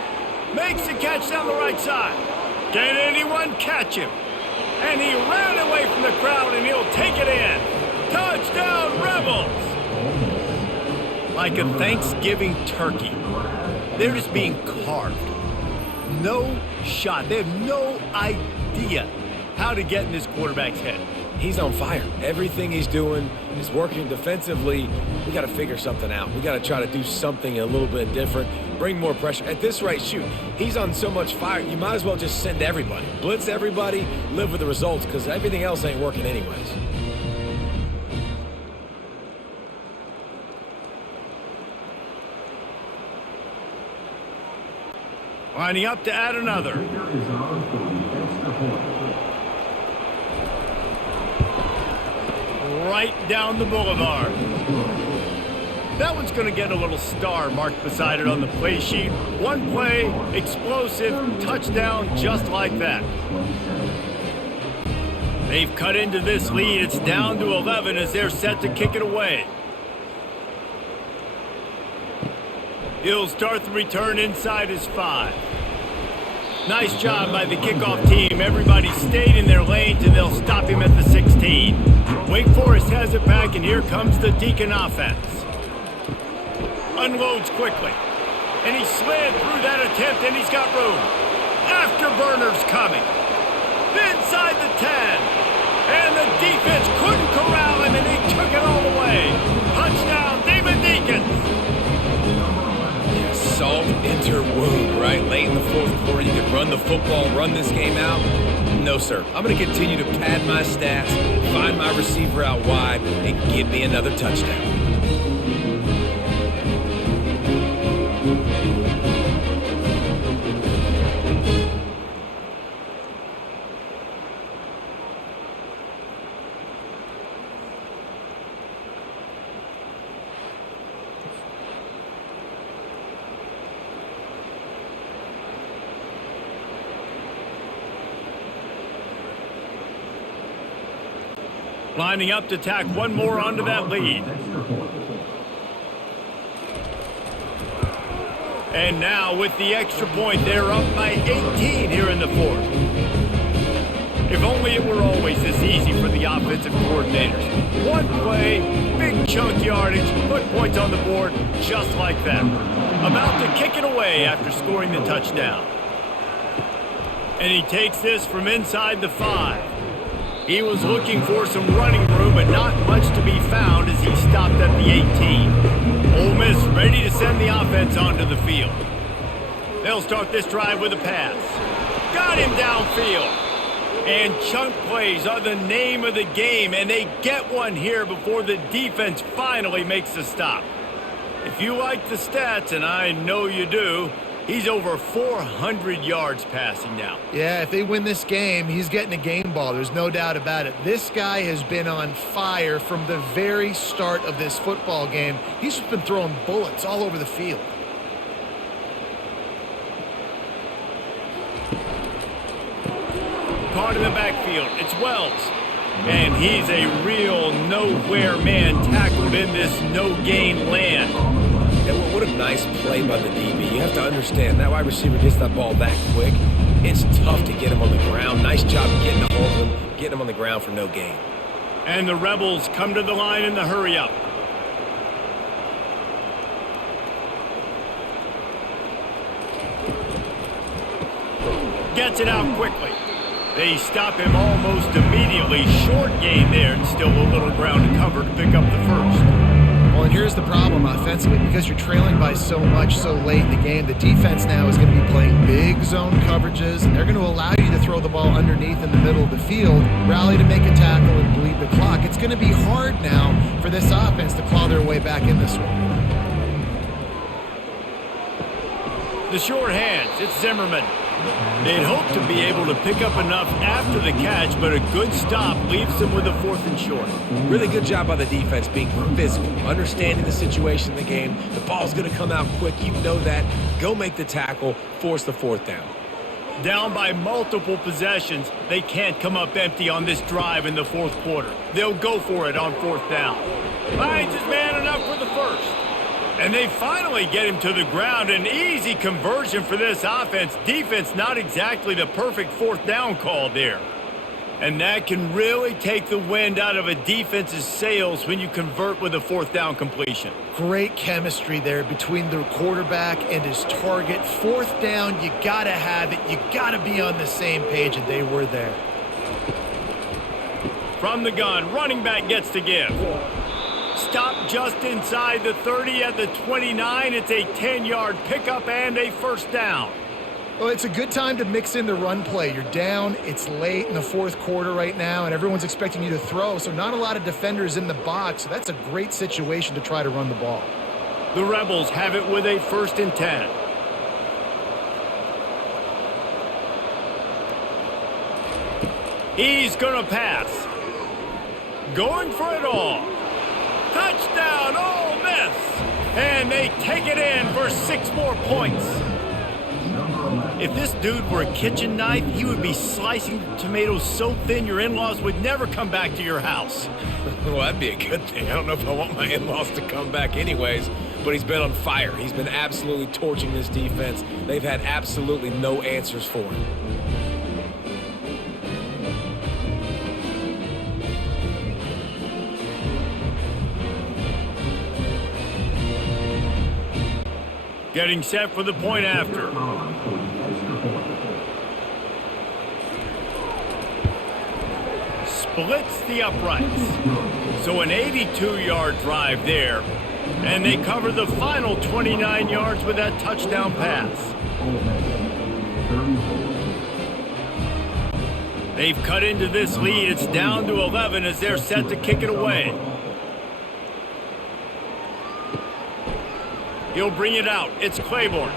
Makes the catch down the right side. Can anyone catch him? And he ran away from the crowd, and he'll take it in. Touchdown, Rebels! Like a Thanksgiving turkey. They're just being carved. No shot. They have no idea how to get in this quarterback's head. he's on fire. Everything he's doing is working defensively. We got to figure something out. We got to try to do something a little bit different, bring more pressure. At this rate, shoot, he's on so much fire, you might as well just send everybody. Blitz everybody, live with the results, because everything else ain't working anyways. Lining up to add another. Right down the boulevard. That one's going to get a little star marked beside it on the play sheet. One play, explosive, touchdown, just like that. They've cut into this lead. It's down to 11 as they're set to kick it away. He'll start the return inside his 5. Nice job by the kickoff team. Everybody stayed in their lanes, and they'll stop him at the 16. Wake Forest has it back, and here comes the Deacon offense. Unloads quickly. And he slid through that attempt, and he's got room. Afterburners coming. Inside the 10. And the defense couldn't corral him, and he took it all the way. Touchdown, Demon Deacons. Salt enter wound, right? Late in the fourth quarter, you could run the football, run this game out. No, sir. I'm going to continue to pad my stats, find my receiver out wide, and give me another touchdown. Lining up to tack one more onto that lead. And now with the extra point, they're up by 18 here in the fourth. If only it were always this easy for the offensive coordinators. One play, big chunk yardage, put points on the board just like that. About to kick it away after scoring the touchdown. And he takes this from inside the 5. He was looking for some running room, but not much to be found as he stopped at the 18. Ole Miss ready to send the offense onto the field. They'll start this drive with a pass. Got him downfield. And chunk plays are the name of the game, and they get one here before the defense finally makes the stop. If you like the stats, and I know you do, he's over 400 yards passing now. Yeah, if they win this game, he's getting a game ball. There's no doubt about it. This guy has been on fire from the very start of this football game. He's just been throwing bullets all over the field. Caught in the backfield. It's Wells. And he's a real nowhere man tackled in this no-gain land. And what a nice play by the DB. You have to understand, that wide receiver gets that ball that quick. It's tough to get him on the ground. Nice job getting a hold of him, getting him on the ground for no gain. And the Rebels come to the line in the hurry-up. Gets it out quickly. They stop him almost immediately. Short gain there, and still a little ground to cover to pick up the first. Well, and here's the problem offensively. Because you're trailing by so much so late in the game, the defense now is going to be playing big zone coverages, and they're going to allow you to throw the ball underneath in the middle of the field, rally to make a tackle, and bleed the clock. It's going to be hard now for this offense to claw their way back in this one. The short hands, it's Zimmerman. They'd hope to be able to pick up enough after the catch, but a good stop leaves them with a 4th and short. Really good job by the defense being physical, understanding the situation in the game. The ball's going to come out quick. You know that. Go make the tackle, force the 4th down. Down by multiple possessions, they can't come up empty on this drive in the 4th quarter. They'll go for it on 4th down. Finds his man enough for the first. And they finally get him to the ground. An easy conversion for this offense. Defense not exactly the perfect 4th down call there. And that can really take the wind out of a defense's sails when you convert with a 4th down completion. Great chemistry there between the quarterback and his target. 4th down, you got to have it. You got to be on the same page, and they were there. From the gun, running back gets to give. Stop just inside the 30 at the 29. It's a 10-yard pickup and a first down. Well, it's a good time to mix in the run play. You're down, it's late in the fourth quarter right now, and everyone's expecting you to throw, so not a lot of defenders in the box. So that's a great situation to try to run the ball. The Rebels have it with a 1st and 10. He's going to pass. Going for it all. Touchdown, Ole Miss! And they take it in for 6 more points. If this dude were a kitchen knife, he would be slicing tomatoes so thin your in-laws would never come back to your house. Well, that'd be a good thing. I don't know if I want my in-laws to come back anyways, but he's been on fire. He's been absolutely torching this defense. They've had absolutely no answers for him. Getting set for the point after. Splits the uprights. So an 82-yard drive there. And they cover the final 29 yards with that touchdown pass. They've cut into this lead. It's down to 11 as they're set to kick it away. He'll bring it out. It's Claiborne.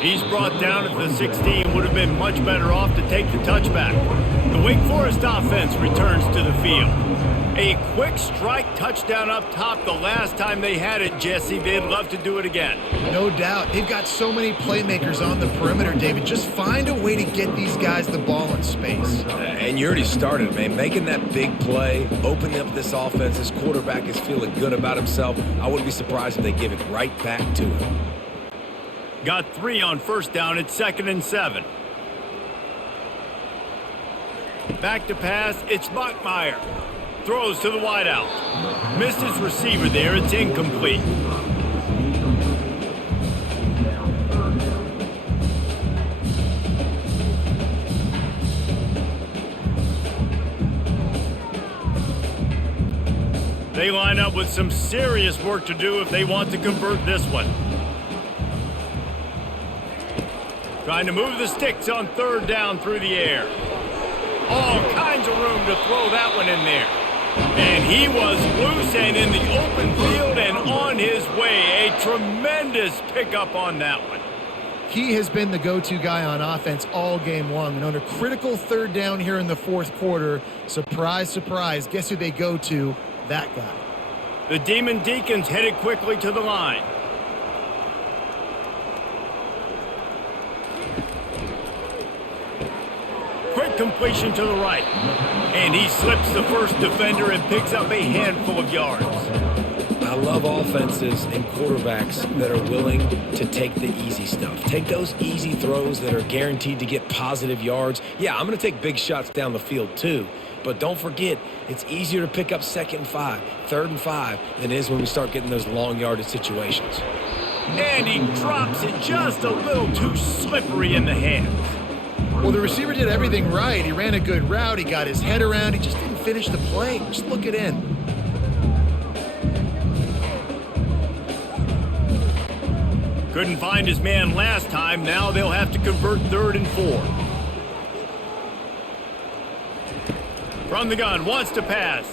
He's brought down at the 16. Would have been much better off to take the touchback. The Wake Forest offense returns to the field. A quick strike touchdown up top the last time they had it, Jesse. They'd love to do it again. No doubt. They've got so many playmakers on the perimeter, David. Just find a way to get these guys the ball in space. And you already started, man. Making that big play, opening up this offense. This quarterback is feeling good about himself. I wouldn't be surprised if they give it right back to him. Got 3 on first down. It's 2nd and 7. Back to pass. It's Bachmeier. Throws to the wideout. Missed his receiver there. It's incomplete. They line up with some serious work to do if they want to convert this one. Trying to move the sticks on 3rd down through the air. All kinds of room to throw that one in there. And he was loose and in the open field and on his way. A tremendous pickup on that one. He has been the go-to guy on offense all game long. And on a critical 3rd down here in the 4th quarter, surprise, surprise, guess who they go to? That guy. The Demon Deacons headed quickly to the line. Quick completion to the right. And he slips the first defender and picks up a handful of yards. I love offenses and quarterbacks that are willing to take the easy stuff. Take those easy throws that are guaranteed to get positive yards. Yeah, I'm going to take big shots down the field too. But don't forget, it's easier to pick up 2nd and 5, 3rd and 5 than it is when we start getting those long yardage situations. And he drops it just a little too slippery in the hands. Well, the receiver did everything right. He ran a good route. He got his head around. He just didn't finish the play. Just look it in. Couldn't find his man last time. Now they'll have to convert 3rd and 4. From the gun, wants to pass.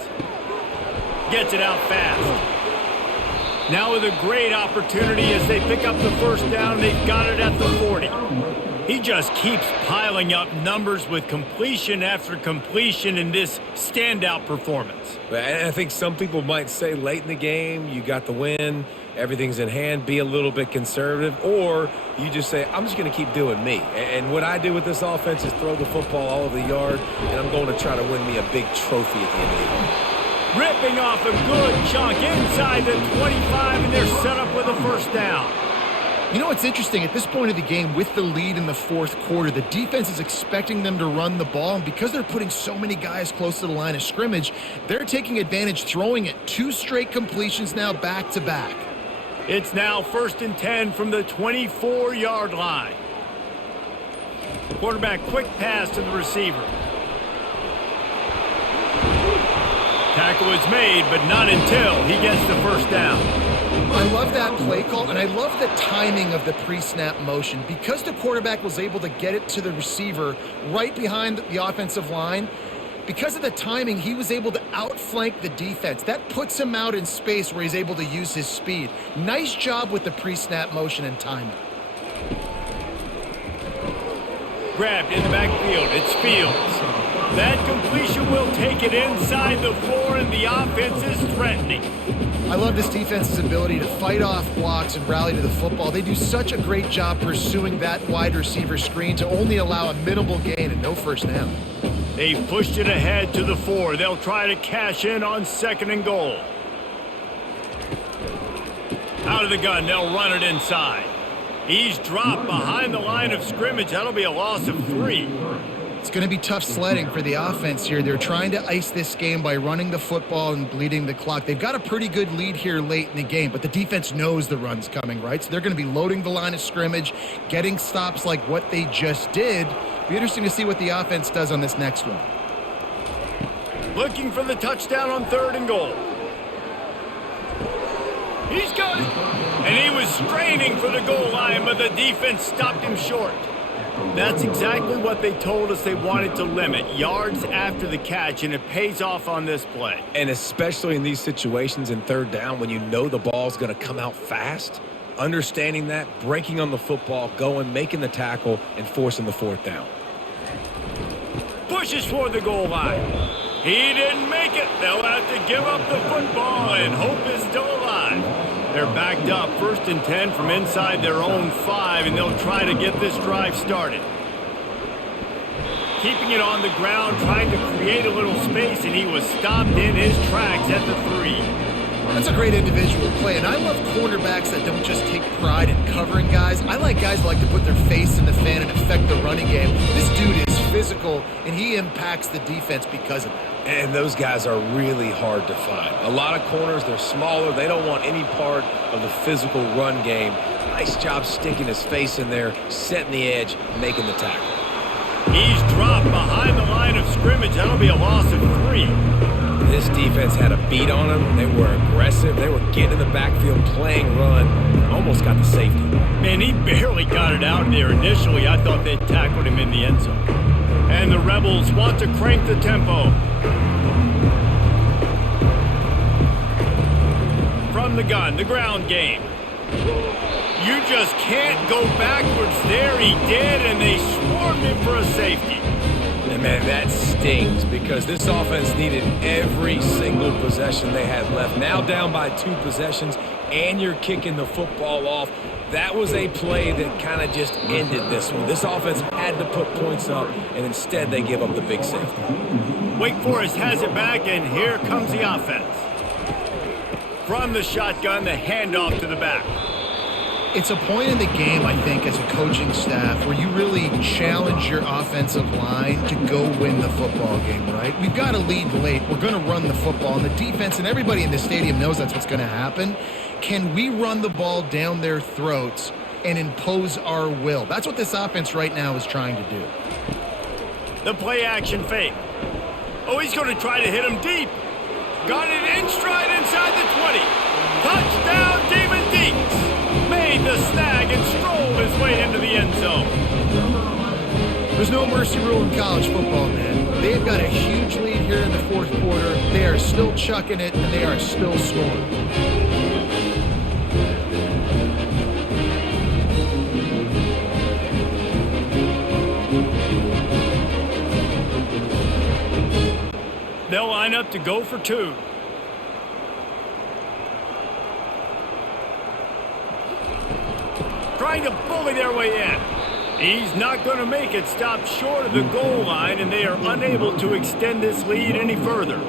Gets it out fast. Now with a great opportunity as they pick up the first down. They've got it at the 40. He just keeps piling up numbers with completion after completion in this standout performance. And I think some people might say late in the game, you got the win, everything's in hand, be a little bit conservative, or you just say, I'm just going to keep doing me. And what I do with this offense is throw the football all over the yard, and I'm going to try to win me a big trophy at the end of the year. Ripping off a good chunk inside the 25, and they're set up with a first down. You know what's interesting? At this point of the game, with the lead in the 4th quarter, the defense is expecting them to run the ball, and because they're putting so many guys close to the line of scrimmage, they're taking advantage, throwing it. 2 straight completions now back-to-back. It's now 1st and 10 from the 24-yard line. Quarterback quick pass to the receiver. Tackle is made, but not until he gets the first down. I love that play call, and I love the timing of the pre-snap motion. Because the quarterback was able to get it to the receiver right behind the offensive line, because of the timing, he was able to outflank the defense. That puts him out in space where he's able to use his speed. Nice job with the pre-snap motion and timing. Grabbed in the backfield. It's Fields. That completion will take it inside the 4, and the offense is threatening. I love this defense's ability to fight off blocks and rally to the football. They do such a great job pursuing that wide receiver screen to only allow a minimal gain and no first down. They've pushed it ahead to the 4. They'll try to cash in on 2nd and goal. Out of the gun, they'll run it inside. He's dropped behind the line of scrimmage. That'll be a loss of 3. It's going to be tough sledding for the offense here. They're trying to ice this game by running the football and bleeding the clock. They've got a pretty good lead here late in the game, but the defense knows the run's coming, right? So they're going to be loading the line of scrimmage, getting stops like what they just did. Be interesting to see what the offense does on this next one. Looking for the touchdown on 3rd and goal. He's got it. And he was straining for the goal line, but the defense stopped him short. That's exactly what they told us they wanted to limit, yards after the catch, and it pays off on this play. And especially in these situations in 3rd down when you know the ball's going to come out fast, understanding that, breaking on the football, going, making the tackle, and forcing the 4th down. Pushes for the goal line. He didn't make it. They'll have to give up the football, and hope is still alive. They're backed up, 1st and 10 from inside their own 5, and they'll try to get this drive started. Keeping it on the ground, trying to create a little space, and he was stopped in his tracks at the 3. That's a great individual play, and I love cornerbacks that don't just take pride in covering guys. I like guys that like to put their face in the fan and affect the running game. This dude is physical, and he impacts the defense because of that. And those guys are really hard to find. A lot of corners, they're smaller. They don't want any part of the physical run game. Nice job sticking his face in there, setting the edge, making the tackle. He's dropped behind the line of scrimmage. That'll be a loss of 3. This defense had a beat on them. They were aggressive. They were getting in the backfield, playing run. Almost got the safety. Man, he barely got it out there initially. I thought they tackled him in the end zone. And the Rebels want to crank the tempo. From the gun, the ground game. You just can't go backwards there. He did, and they swarmed him for a safety. And man, that stings because this offense needed every single possession they had left. Now down by 2 possessions, and you're kicking the football off. That was a play that kind of just ended this one. This offense had to put points up, and instead they give up the big safety. Wake Forest has it back, and here comes the offense. From the shotgun, the handoff to the back. It's a point in the game, I think, as a coaching staff where you really challenge your offensive line to go win the football game, right? We've got to lead late. We're going to run the football, and the defense and everybody in the stadium knows that's what's going to happen. Can we run the ball down their throats and impose our will? That's what this offense right now is trying to do. The play action fake. Oh, he's going to try to hit him deep. Got it in stride inside the 20. Touchdown, Demon Deacons. Made the snag and strolled his way into the end zone. There's no mercy rule in college football, man. They've got a huge lead here in the 4th quarter. They are still chucking it, and they are still scoring. They'll line up to go for 2. Trying to bully their way in. He's not going to make it. Stopped short of the goal line, and they are unable to extend this lead any further.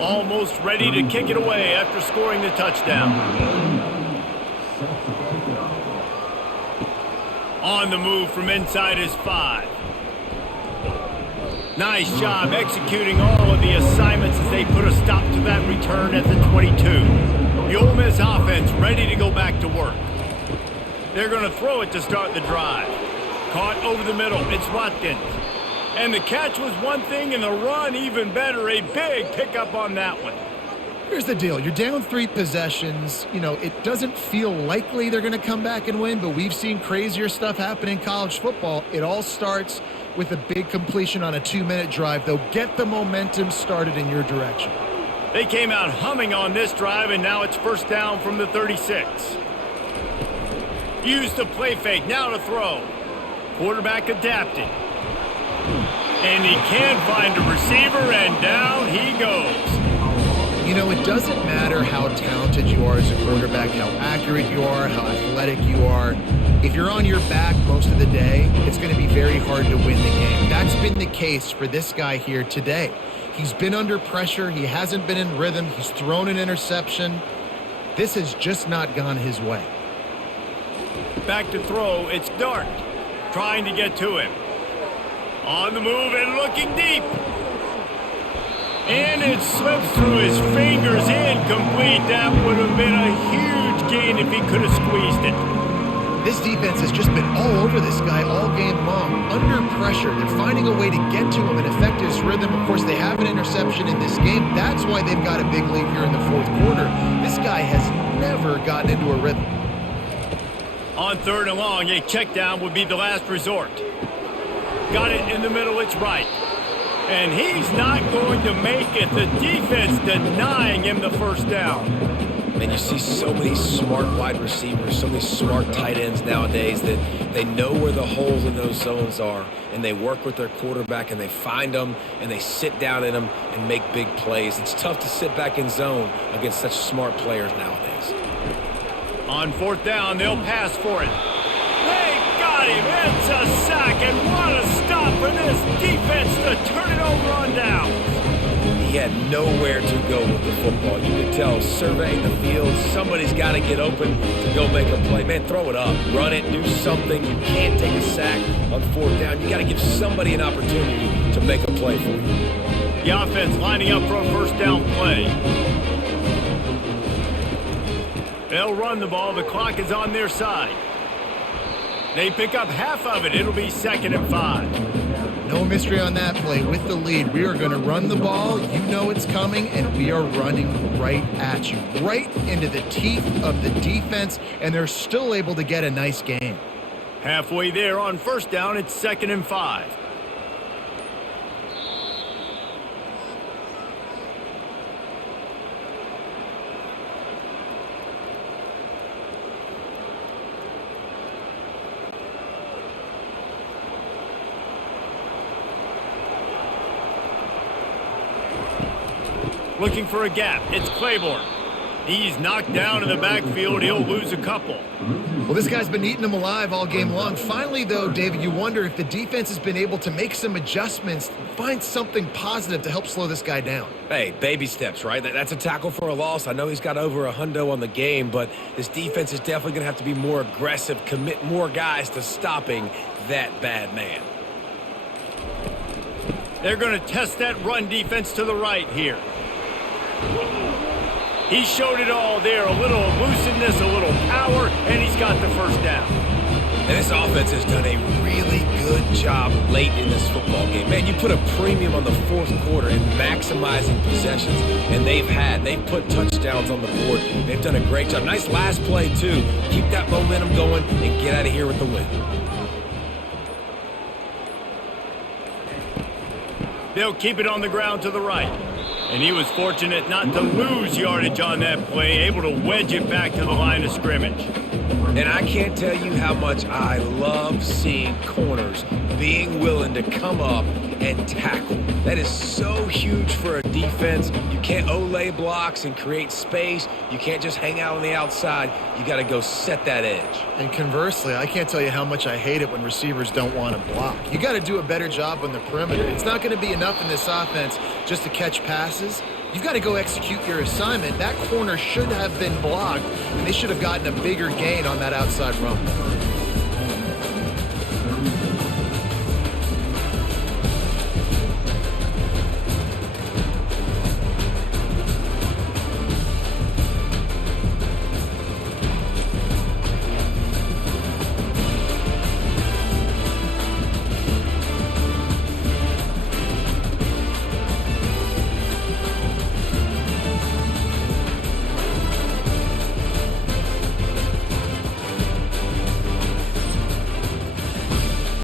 Almost ready to kick it away after scoring the touchdown. On the move from inside his 5. Nice job executing all of the assignments as they put a stop to that return at the 22. The Ole Miss offense ready to go back to work. They're going to throw it to start the drive. Caught over the middle. It's Watkins. And the catch was one thing, and the run even better. A big pickup on that one. Here's the deal. You're down 3 possessions. You know, it doesn't feel likely they're going to come back and win, but we've seen crazier stuff happen in college football. It all starts with a big completion on a 2-minute drive. They'll get the momentum started in your direction. They came out humming on this drive, and now it's first down from the 36. Use the play fake, now to throw. Quarterback adapting. And he can find a receiver, and down he goes. You know, it doesn't matter how talented you are as a quarterback, how accurate you are, how athletic you are. If you're on your back most of the day, it's going to be very hard to win the game. That's been the case for this guy here today. He's been under pressure. He hasn't been in rhythm. He's thrown an interception. This has just not gone his way. Back to throw. It's Dart trying to get to him. On the move and looking deep. And it slips through his fingers, incomplete. That would have been a huge gain if he could have squeezed it. This defense has just been all over this guy all game long. Under pressure, they're finding a way to get to him and affect his rhythm. Of course, they have an interception in this game. That's why they've got a big lead here in the 4th quarter. This guy has never gotten into a rhythm. On 3rd and long, a check down would be the last resort. Got it in the middle, it's right. And he's not going to make it. The defense denying him the first down. Man, you see so many smart wide receivers, so many smart tight ends nowadays that they know where the holes in those zones are, and they work with their quarterback, and they find them, and they sit down in them and make big plays. It's tough to sit back in zone against such smart players nowadays. On 4th down, they'll pass for it. They got him. It's a sack, and what a stop for this defense to turn it over on downs. He had nowhere to go with the football. You could tell, surveying the field, somebody's got to get open to go make a play. Man, throw it up. Run it. Do something. You can't take a sack on 4th down. You got to give somebody an opportunity to make a play for you. The offense lining up for a first down play. They'll run the ball. The clock is on their side. They pick up half of it. It'll be 2nd and 5. No mystery on that play. With the lead, we are going to run the ball. You know it's coming, and we are running right at you, right into the teeth of the defense, and they're still able to get a nice gain. Halfway there on first down, it's 2nd and 5. Looking for a gap. It's Claiborne. He's knocked down in the backfield. He'll lose a couple. Well, this guy's been eating them alive all game long. Finally, though, David, you wonder if the defense has been able to make some adjustments, find something positive to help slow this guy down. Hey, baby steps, right? That's a tackle for a loss. I know he's got over $100 on the game, but this defense is definitely going to have to be more aggressive, commit more guys to stopping that bad man. They're going to test that run defense to the right here. He showed it all there, a little elusiveness, a little power, and he's got the first down. And this offense has done a really good job late in this football game. Man, you put a premium on the 4th quarter in maximizing possessions, and they've put touchdowns on the board. They've done a great job. Nice last play, too. Keep that momentum going and get out of here with the win. They'll keep it on the ground to the right. And he was fortunate not to lose yardage on that play, able to wedge it back to the line of scrimmage. And I can't tell you how much I love seeing corners being willing to come up and tackle. That is so huge for a defense. You can't Ole blocks and create space. You can't just hang out on the outside. You got to go set that edge. And conversely, I can't tell you how much I hate it when receivers don't want to block. You got to do a better job on the perimeter. It's not going to be enough in this offense just to catch passes. You've got to go execute your assignment. That corner should have been blocked, and they should have gotten a bigger gain on that outside run.